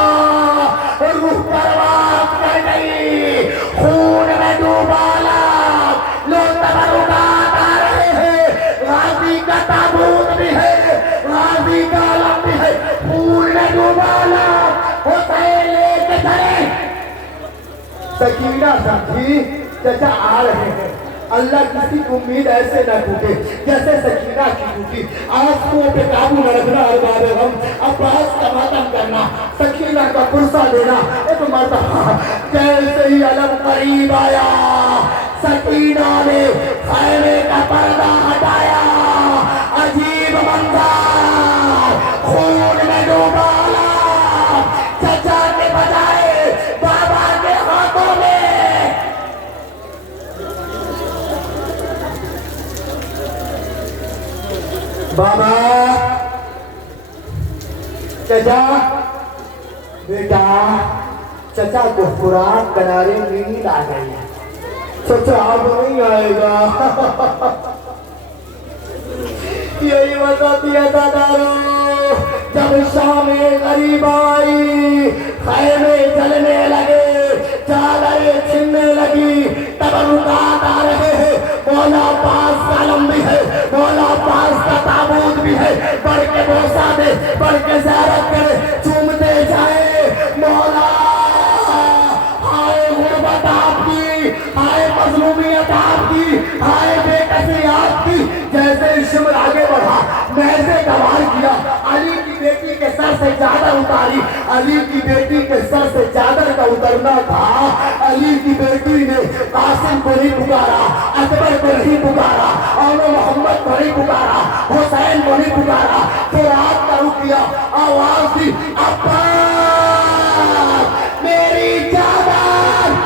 سکینہ سمجھی چچا آ رہے ہیں اللہ کسی کی امید ایسے نہ ٹوٹے جیسے سکینہ کی ٹوٹی آنسوؤں پہ قابو نہ رکھنا ارباب غم عباس کا ماتم کرنا سکینہ کا پرسہ دینا ایک مرتبہ جیسے ہی علم قریب آیا سکینہ نے خیمے کا پردہ ہٹایا عجیب منظر خون میں ڈوبا چچا کے بجائے بابا کے ہاتھوں میں بابا چچا بیٹا چچا کو خوراک کنارے نیند آ گئی چچا اب نہیں آئے گا یہی وجہ دیا دادارو جب شام غریب آئی خیمے جلنے لگے چادریں چھننے لگی تبرکات آ رہے ہیں مولا عباس کا علم بھی ہے مولا عباس کا تابوت بھی ہے بڑھ کے بوسہ دے بڑھ کے زیارت کرے چومتے جائے مولا ہائے غربت آپ کی ہائے مظلومیت آپ کی ہائے بے کسی آپ کی جیسے شمر آگے بڑھا محضے گوار کیا علی کی بیٹی کے سر سے چادر اتاری علی کی بیٹی کے سر سے چادر کا اترنا تھا علی کی بیٹی نے قاسم کو نہیں پکارا اکبر کو نہیں پکارا اور محمد کو نہیں پکارا حسین کو نہیں پکارا تو رات کا رک کیا آواز دی عباس میری چادر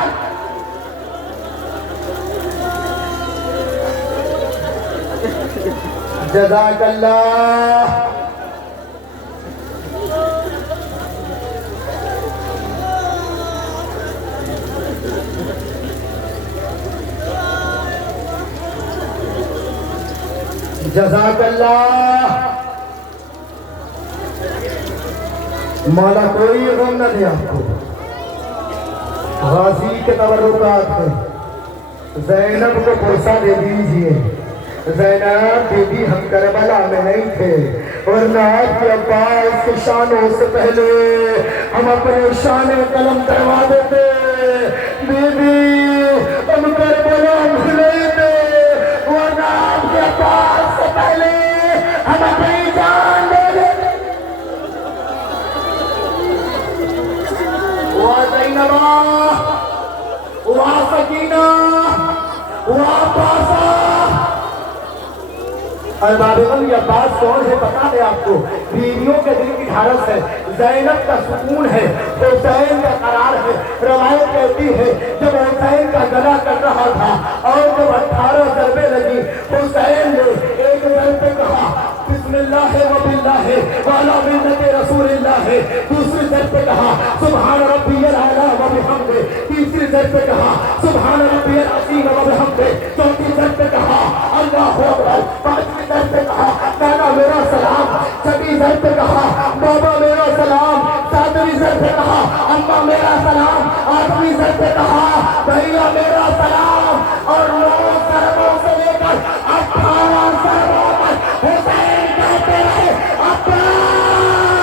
جزاک اللہ جزاک اللہ مولا کوئی غم نہ دے آپ کو غازی کے تبرکات ہیں زینب کو پرسہ دے دیجئے زینب بی بی ہم کربلا میں نہیں تھے ورنہ آپ کے عباس کی شانوں سے پہلے ہم اپنے شان قلم کروا دیتے بی بی ہم کربلا میں نہیں تھے ورنہ آپ کے عباس سے پہلے ہم اپنی جان دے دیتے وا زینبہ وا سکینہ وا عباسہ ارباب غم یہ بات کون ہے بتا دے آپ کو بیویوں کے دل کی ڈھارس ہے زینب کا سکون ہے حسین کا قرار ہے روایت کہتی ہے جب حسین کا گلا کر رہا تھا اور جب 18 ضربیں لگی حسین نے ایک ضرب پہ کہا بسم اللہ و باللہ والا ملت رسول اللہ دوسری ضرب پہ کہا سبحان ربی العلی و بحمدہ تیسری ضرب پہ کہا سبحان ربی العظیم و بحمدہ چوتھی ضرب پہ کہا اللہ اکبر پانچویں ضرب پہ کہا نانا میرا سلام چھٹی ضرب پہ کہا بابا میرا سلام ساتویں ضرب پہ کہا اماں میرا سلام آٹھویں ضرب پہ کہا بھیا میرا سلام اور 9 ضربوں سے لے کر 18 ضربوں تک حسین کہتے رہے عباس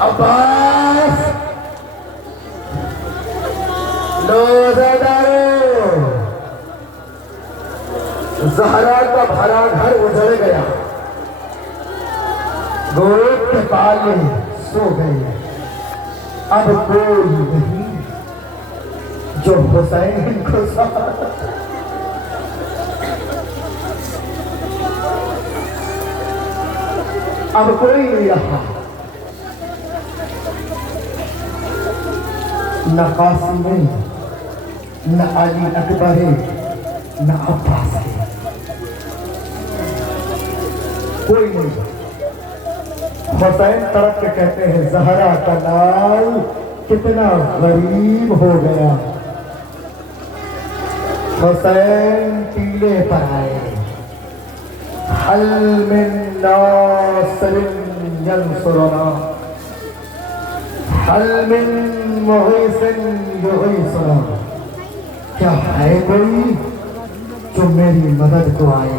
عباس روزادارو زہرا کا بھرا گھر اجڑ گیا گود کے پالے سو گئے اب کوئی نہیں جو حسین کو ساتھ اب کوئی نہیں رہا نہ قاسم ہے نہ علی اکبر ہے نہ عباس ہے کوئی نہیں حسین طرف کے کہتے ہیں زہرا کا لال کتنا غریب ہو گیا حسین ٹیلے پر آئے حل من ناصر ینصرنا حل من محیث یحیثنا کیا ہے کوئی جو میری مدد کو آئے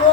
2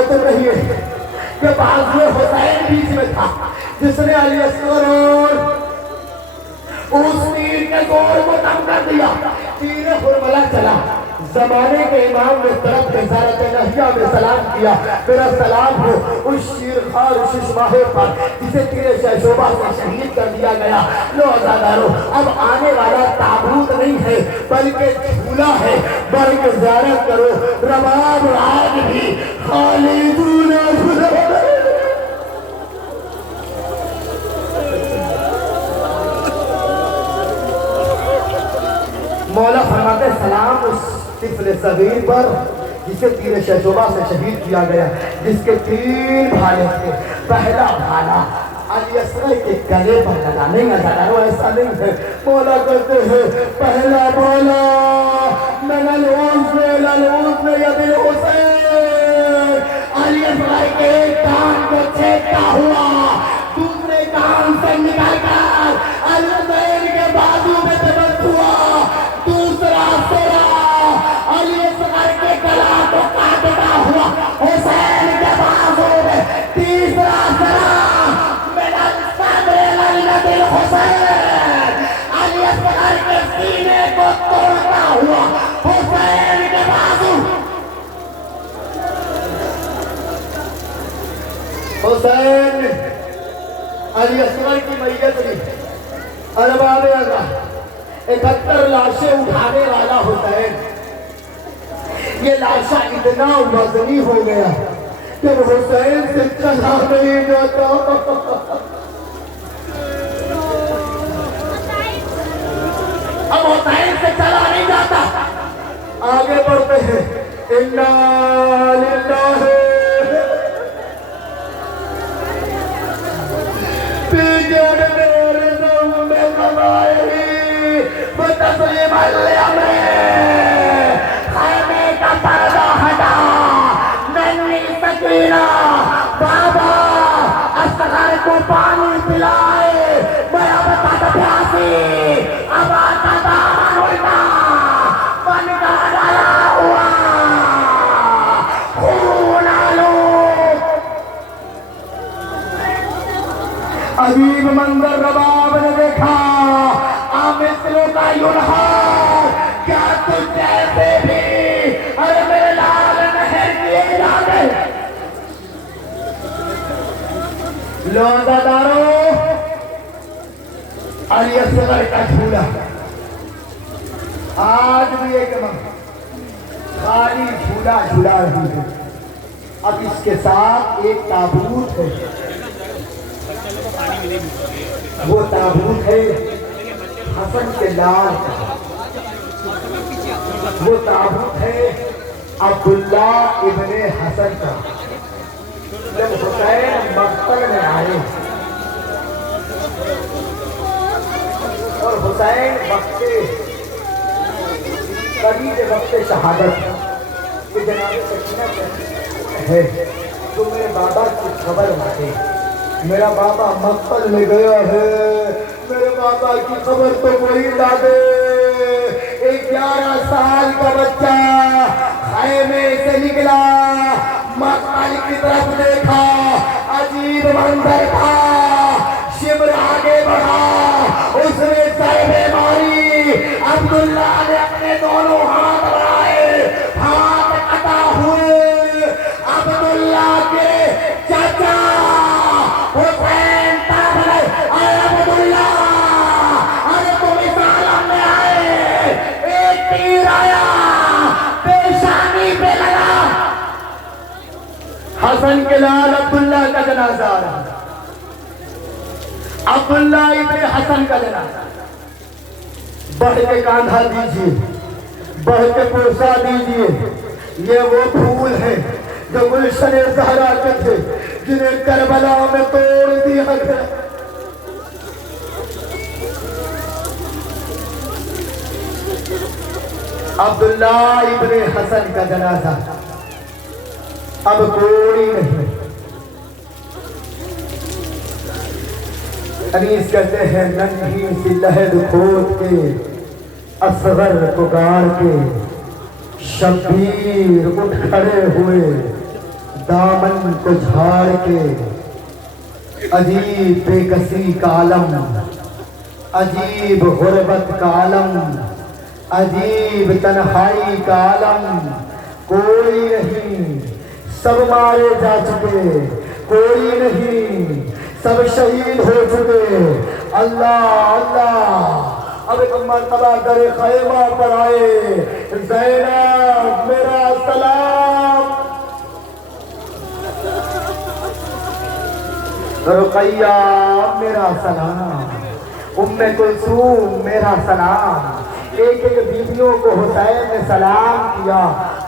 وہ تو نہیں ہے کہ بازو حسین بیچ میں تھا جس نے علی اصغر اور اس تیر کے زور کو کم کر دیا. تیر حرملہ چلا. زمانے کے امام نے طرف وزارت نہیہ میں سلام کیا. میرا سلام ہو اس شیرخوار شش ماہر پر جسے تیر شہشوبہ سے شہید کر دیا گیا. لو عزادارو اب آنے والا تابوت نہیں ہے بلکہ جھولا ہے. بڑھ کے زیارت کرو رباب آج بھی خالدون مولا فرماتے سلام اس طفل صغیر پر جسے تیر شہشوبہ سے شہید کیا گیا جس کے 3 بھالے تھے. پہلا بھالا علی اصغر کے گلے پر لگا. نہیں عزادارو ایسا نہیں ہے. مولا کہتے ہیں پہلا بھالا من العوز میں ید الحسین. علی اصغر کے ایک کان کو چھیدتا ہوا دوسرے کان سے نکال کر علی حسین کے بازو میں دبت ہوا. دوسرا سرا علی اصغر کے گلا کو کاٹتا ہوا حسین کے بازو میں. تیسرا سرا من الصدر للد الحسین علی اصغر کے سینے کو توڑتا ہوا حسین کے بازو. حسین علی اصغر کی میت لی ارباب اعظم 71 لاشیں اٹھانے والا حسین. یہ لاشا اتنا وزنی ہو گیا کہ حسین سے چلا نہیں جاتا. اب حسین سے چلا نہیں جاتا. آگے بڑھتے ہیں. انا للہ بیجن میرے زم میں زمائری بتسلیم الامر. خیمے کا پردہ ہٹا. ننھی سکینہ بابا اصغر کو پانی پلائے. میں اب تک پیاسی اب آتا دامن الٹا بن کا ڈالا ہوا خون آلود. عجیب منظر رباب نے دیکھا. آمثلوں کا یونہار کیا تجھ جیسے بھی ارے میرے لال نہر کی ارادے. لو عزادارو علی اصغر کا جھولا آج بھی ایک خالی جھولا جھولا رہی ہے. اب اس کے ساتھ ایک تابوت ہے. وہ تابوت ہے حسن کے لال کا. وہ تابوت ہے عبداللہ ابن حسن کا. جب حسین مقتل میں آئے اور حسین وقت قریب وقت شہادت کہ جناب سکینہ ہے تو میرے بابا کی خبر مانگے. میرا بابا مقتل میں گیا ہے. میرے بابا کی خبر تو وہی لا دے. 11 سال کا بچہ خیمے سے نکلا مقتل کی طرف دیکھا. عجیب منظر تھا. شبر آگے بڑھا اس نے ضربے ماری. عبداللہ نے اپنے دونوں ہاتھ بڑھائے. ہاتھ قطع ہوئے. عبداللہ کے چاچا حسین طرف لے. اے عبداللہ ارے تم اس عالم میں آئے. ایک تیر آیا پیشانی پہ لگا. حسن کے لال عبداللہ کا جنازہ آ رہا. عبداللہ ابن حسن کا جنازہ. بڑھ کے کاندھا دیجئے, بڑھ کے پرسا دیجئے. یہ وہ پھول ہیں جو گلشن زہرا کے تھے جنہیں کربلا میں توڑ دیا گیا. عبداللہ ابن حسن کا جنازہ اب کوئی نہیں. انیس کہتے ہیں ننھی سی لہد کھود کے اصغر کو گاڑ کے شبیر اٹھ کھڑے ہوئے دامن کو جھاڑ کے عجیب بے کسی کا عالم، عجیب غربت کا عالم، عجیب تنہائی کا عالم، کوئی نہیں، سب مارے جا چکے، کوئی نہیں، سب شہید ہو چکے۔ اللہ اللہ، اب ایک مرتبہ در خیمہ پر آئے، زینب میرا سلام، رقیہ میرا سلام، ام کلثوم میرا سلام۔ ایک ایک بیویوں کو حسین نے سلام کیا۔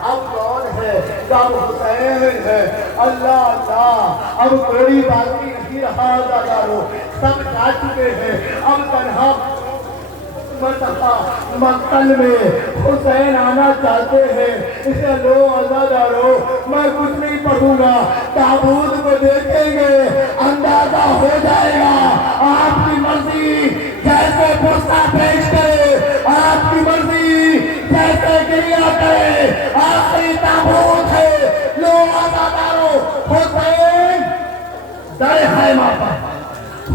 اب کون ہے؟ جب حسین ہے۔ اللہ اللہ، اب کوئی باقی نہیں رہا دادارو، سب جا چکے ہیں، اب تنہا مقتل میں حسین آنا چاہتے ہیں۔ اسے لو عزادارو، میں کچھ نہیں پڑھوں گا، تابوت کو دیکھیں گے، اندازہ ہو جائے گا، آپ کی مرضی جیسے پوچھتا پیش کرے، آپ کی مرضی جیسے گریہ کرے، آخری تابوت ہے۔ لو عزادارو، حسین در خیمہ پر،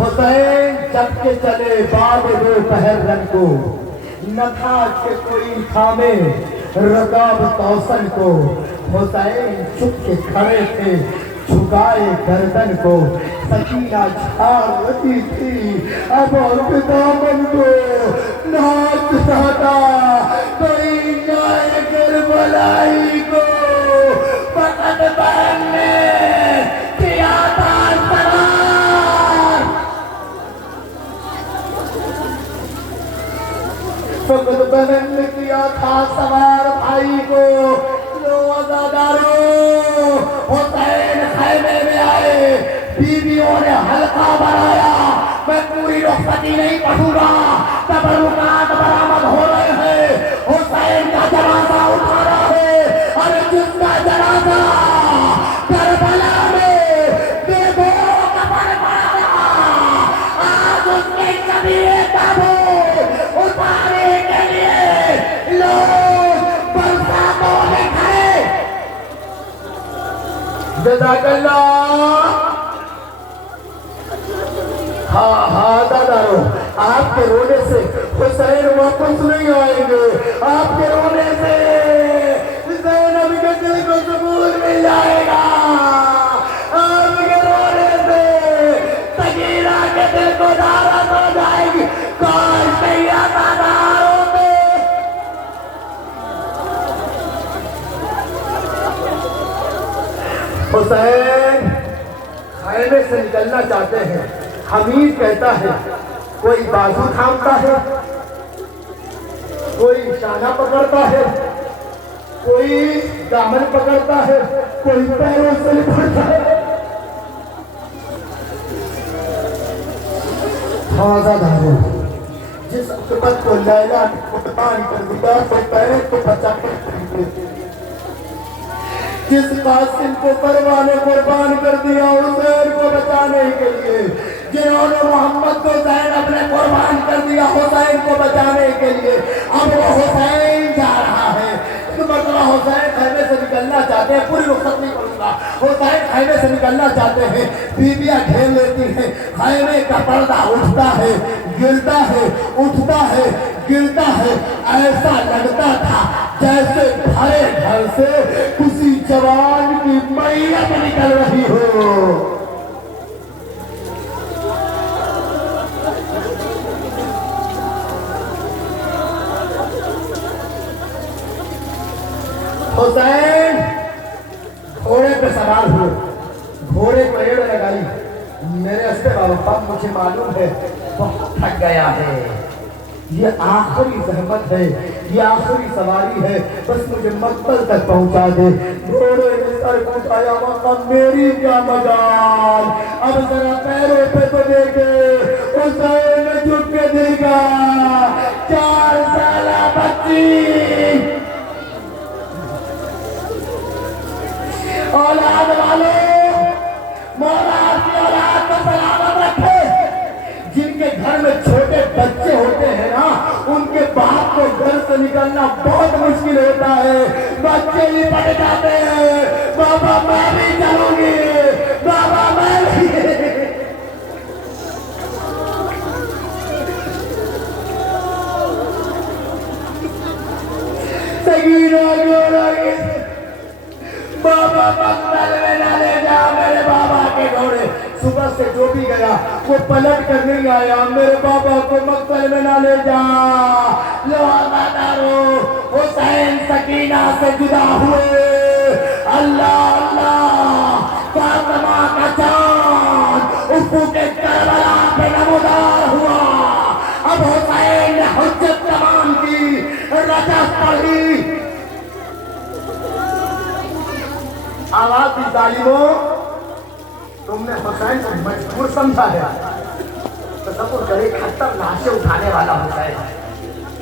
حسین جب کے چلے بعد دوپہر رن کو، نہ تھا کہ کوئی تھامے رکاب توسن کو۔ حسین چھپ کے کھڑے تھے جھکائے گردن کو، سکینہ جھاڑ رہی تھی اب اور دامن کو، ناچ ساتا کوئی نائے کربلائی کو، فقط بہن نے کیا تھا سوار، فقط بہن نے کیا تھا سوار بھائی کو۔ لو عزادارو، حسین خیمے میں آئے، بیویوں نے حلقہ بنایا۔ میں پوری رخصتی نہیں پڑھوں گا، تبرکات برآمد ہو رہے ہیں، حسین کا جنازہ اٹھا رہا ہے، اور جس کا جنازہ کربلا میں بے بوروں کا پر پڑا رہا، آج اس کے کبیرے تابوت اتارے کے لیے لوگ برساتوں میں کھڑے۔ جزاک اللہ۔ ہاں دادارو، آپ کے رونے سے حسین واپس نہیں آئیں گے، آپ کے رونے سے زینب کے دل کو سکون مل جائے گا، آپ کے رونے سے سکینہ کے دل کو دارت ہو جائے گی۔ کاش نہیں عزادار ہوتے۔ حسین خیمے سے نکلنا چاہتے ہیں، حمید کہتا ہے کوئی بازو تھامتا ہے، کوئی شانہ پکڑتا ہے، کوئی دامن پکڑتا ہے، کوئی پیروں سے لپٹتا ہے۔ عزادارو، جس عقبت کو لیلا نے قربان کر دیا تو پیروں کو بچا کر خریدے، جس قاسم کو پروہ نے قربان کر دیا حسین کو بچانے کے لیے، جنہوں نے محمد کو زینب نے قربان کر دیا حسین کو بچانے کے لیے، اب وہ حسین جا رہا ہے۔ اس مرتبہ حسین خیمے سے نکلنا چاہتے ہیں، پوری رخصت نہیں کروں گا، حسین خیمے سے نکلنا چاہتے ہیں، بیویاں گھیر لیتی ہیں، خیمے کا پردہ اٹھتا ہے، گرتا ہے، اٹھتا ہے، گرتا ہے، ایسا لگتا تھا جیسے بھرے گھر سے کسی جوان کی میت نکل رہی ہو۔ حسین گھوڑے پہ سوار ہوئے، گھوڑے کو ایڑ لگائی، میرے استے بابا مجھے معلوم ہے بہت تھک گیا ہے، یہ آخری زحمت ہے، یہ آخری سواری ہے، بس مجھے مقتل تک پہنچا دے۔ گھوڑے نے سر پہنچایا، وہاں میری کیا مجال، اب ذرا پیروں پہ تو دیکھے۔ حسین نے جھک کے دیکھا، 4 سالہ بچی، اولاد والوں، مولا آپ کی اولاد کو سلامت رکھے۔ جن کے گھر میں چھوٹے بچے ہوتے ہیں نا، ان کے باپ کو گھر سے نکلنا بہت مشکل ہوتا ہے، بچے ہی پڑ جاتے ہیں، بابا میں بھی چلوں سے جو بھی گیا وہ پلٹ کر نہیں آیا. میرے بابا کو مقتل میں نہ لے جا. لو آزادارو حسین سکینہ سے جدا ہوئے. اللہ اللہ فاطمہ کا چاند افق کربلا پہ نمودار ہوا. اب حسین نے حجت تمام کی رجب پڑھی. آواز دی ظالموں تم نے حسین کو مجبور سمجھا ہے. تصور کرے 71 لاشیں اٹھانے والا حسین.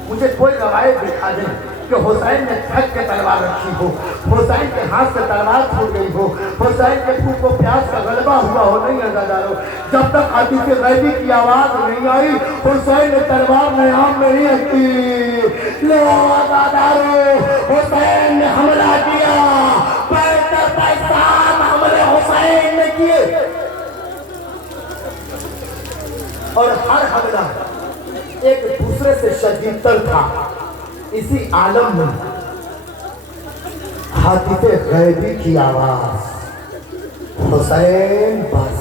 مجھے کوئی روایت دکھا دیں کہ حسین نے تھک کے تلوار رکھی ہو, حسین کے ہاتھ سے تلوار چھوٹ گئی ہو, حسین کے پھوٹ کو پیاس کا غلبہ ہوا ہو. نہیں عزادارو, جب تک حدیث غیبی کی آواز نہیں آئی حسین نے تلوار نیام میں نہیں رکھی. لو عزادارو حسین نے حملہ کیا. 65 حملے حسین نے کیے اور ہر حملہ ایک دوسرے سے شدید تر تھا. اسی عالم میں حدیث غیبی کی آواز حسین بس.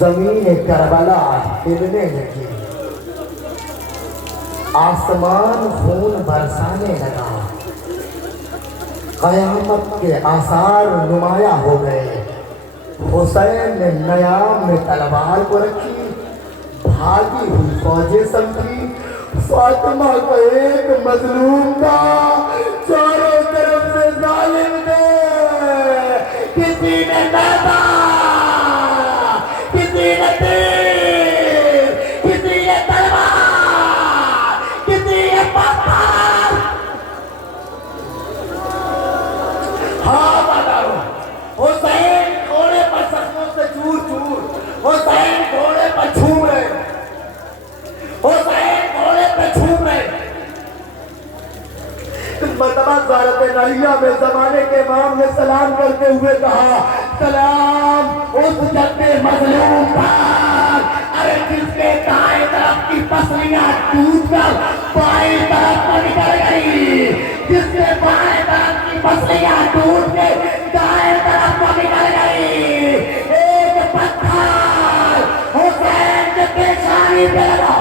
زمین کربلا ہلنے لگی, آسمان خون برسانے لگا, قیامت کے آثار نمایاں ہو گئے. حسین نے نیام میں تلوار کو رکھی, بھاگی ہوئی فوجیں سمجھی. فاطمہ کو ایک مظلوم تھا, چاروں طرف سے ظالم تھے. کسی نے میدان, کسی نے تیر, کسی نے تلوار, کسی نے پتھر. ہاں بتاؤ, حسین گھوڑے پر سخموں سے چور چور, حسین گھوڑے پر چھو رہے, حسین گھوڑے پر چھو رہے. مرتبہ زارت نعیہ میں زمانے کے امام نے سلام کرتے ہوئے کہا, سلام اس جد مظلوم پر, ارے جس کے دائیں طرف کی پسلیاں ٹوٹ کر بائیں طرف کو نکل گئی, جس کے بائیں طرف کی پسلیاں ٹوٹ کے دائیں طرف کو نکل گئی. ایک پتھر حسین کے پیشانی پہ لگا.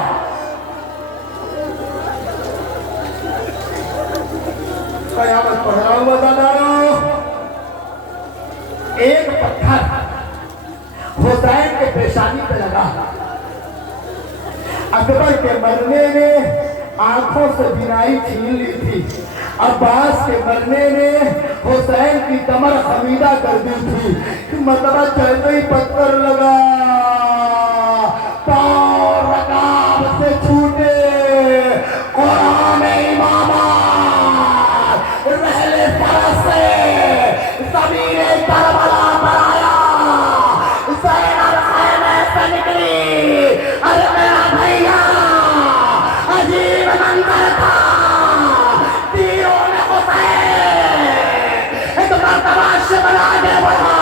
قیامت پڑھ رہا ہوں وزاداروں. ایک پتھر حسین کے پیشانی پہ لگا. اکبر کے مرنے نے آنکھوں سے بینائی چھین لی تھی, عباس کے مرنے نے حسین کی کمر خمیدہ کر دی تھی. مرتبہ چلتے ہی پتھر لگا, پاؤں رکاب سے چھوٹے, قرآن امامات رہلے فرس سے زمین کربلا پر آیا. زینب خیمے سے نکلی. ارے میرا بھیا عجیب منظر تھا. تیروں نے حسین ایک مرتبہ شملہ کے بڑھا,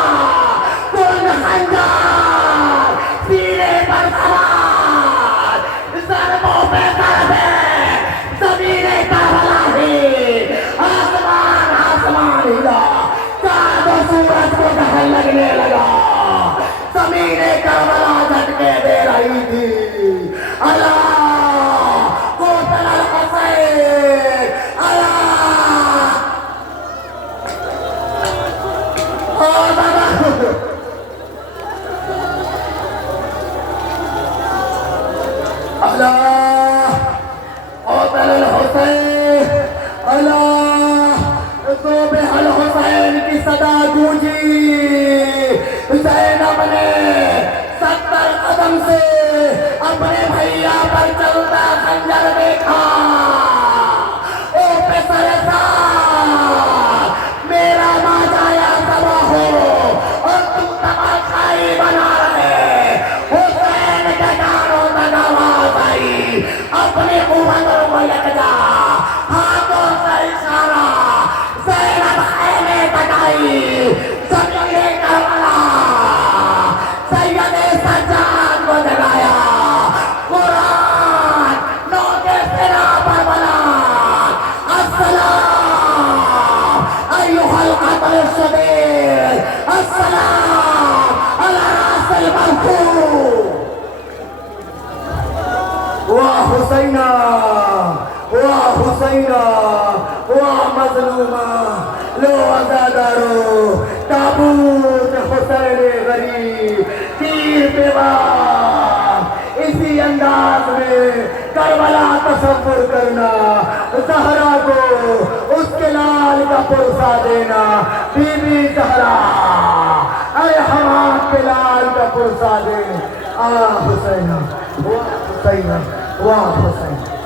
کن خنجر سینے پر سوار, ضربوں پہ ضربے, زمین کربلا ہی, آسمان آسمان ہلا, چاند و سورج کو دہل لگنے لگا. زمین کربلا جھٹکے دے رہی تھی. اللہ قتل الحسین, اللہ اللہ قتل الحسین, اللہ ذوبح الحسین کی صدا گونجی. زینب نے 70 قدم سے اپنے بھیا پر چلتا خنجر دیکھا. او پسر سار, میرا ماں جایا تباہ ہو اور تم تباہ کھائی بنا رہے. حسین کے کانوں تک آواز آئی, اپنے قوتوں کو یکجا, ہاتھوں سے اشارہ. زینب خیمے تک آئی. زمین کربلا سید سجاد کو جگایا. قرآن نو کے سرا پر حسینہ واہ حسینہ واہ مظلومہ لو عزادارو تابوت حسین غریب تیر پہ وار اسی انداز میں کربلا تصور کرنا زہرا کو اس کے لال کا پرسا دینا بی بی زہرا اے حماد کے لال کا پرسا دے حسینہ واہ حسینہ واہ حسینہ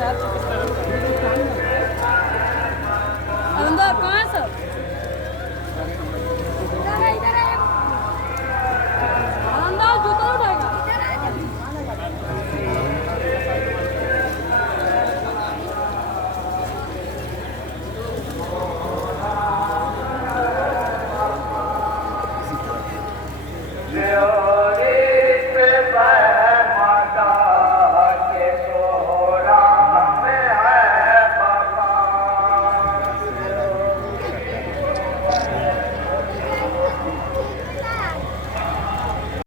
That's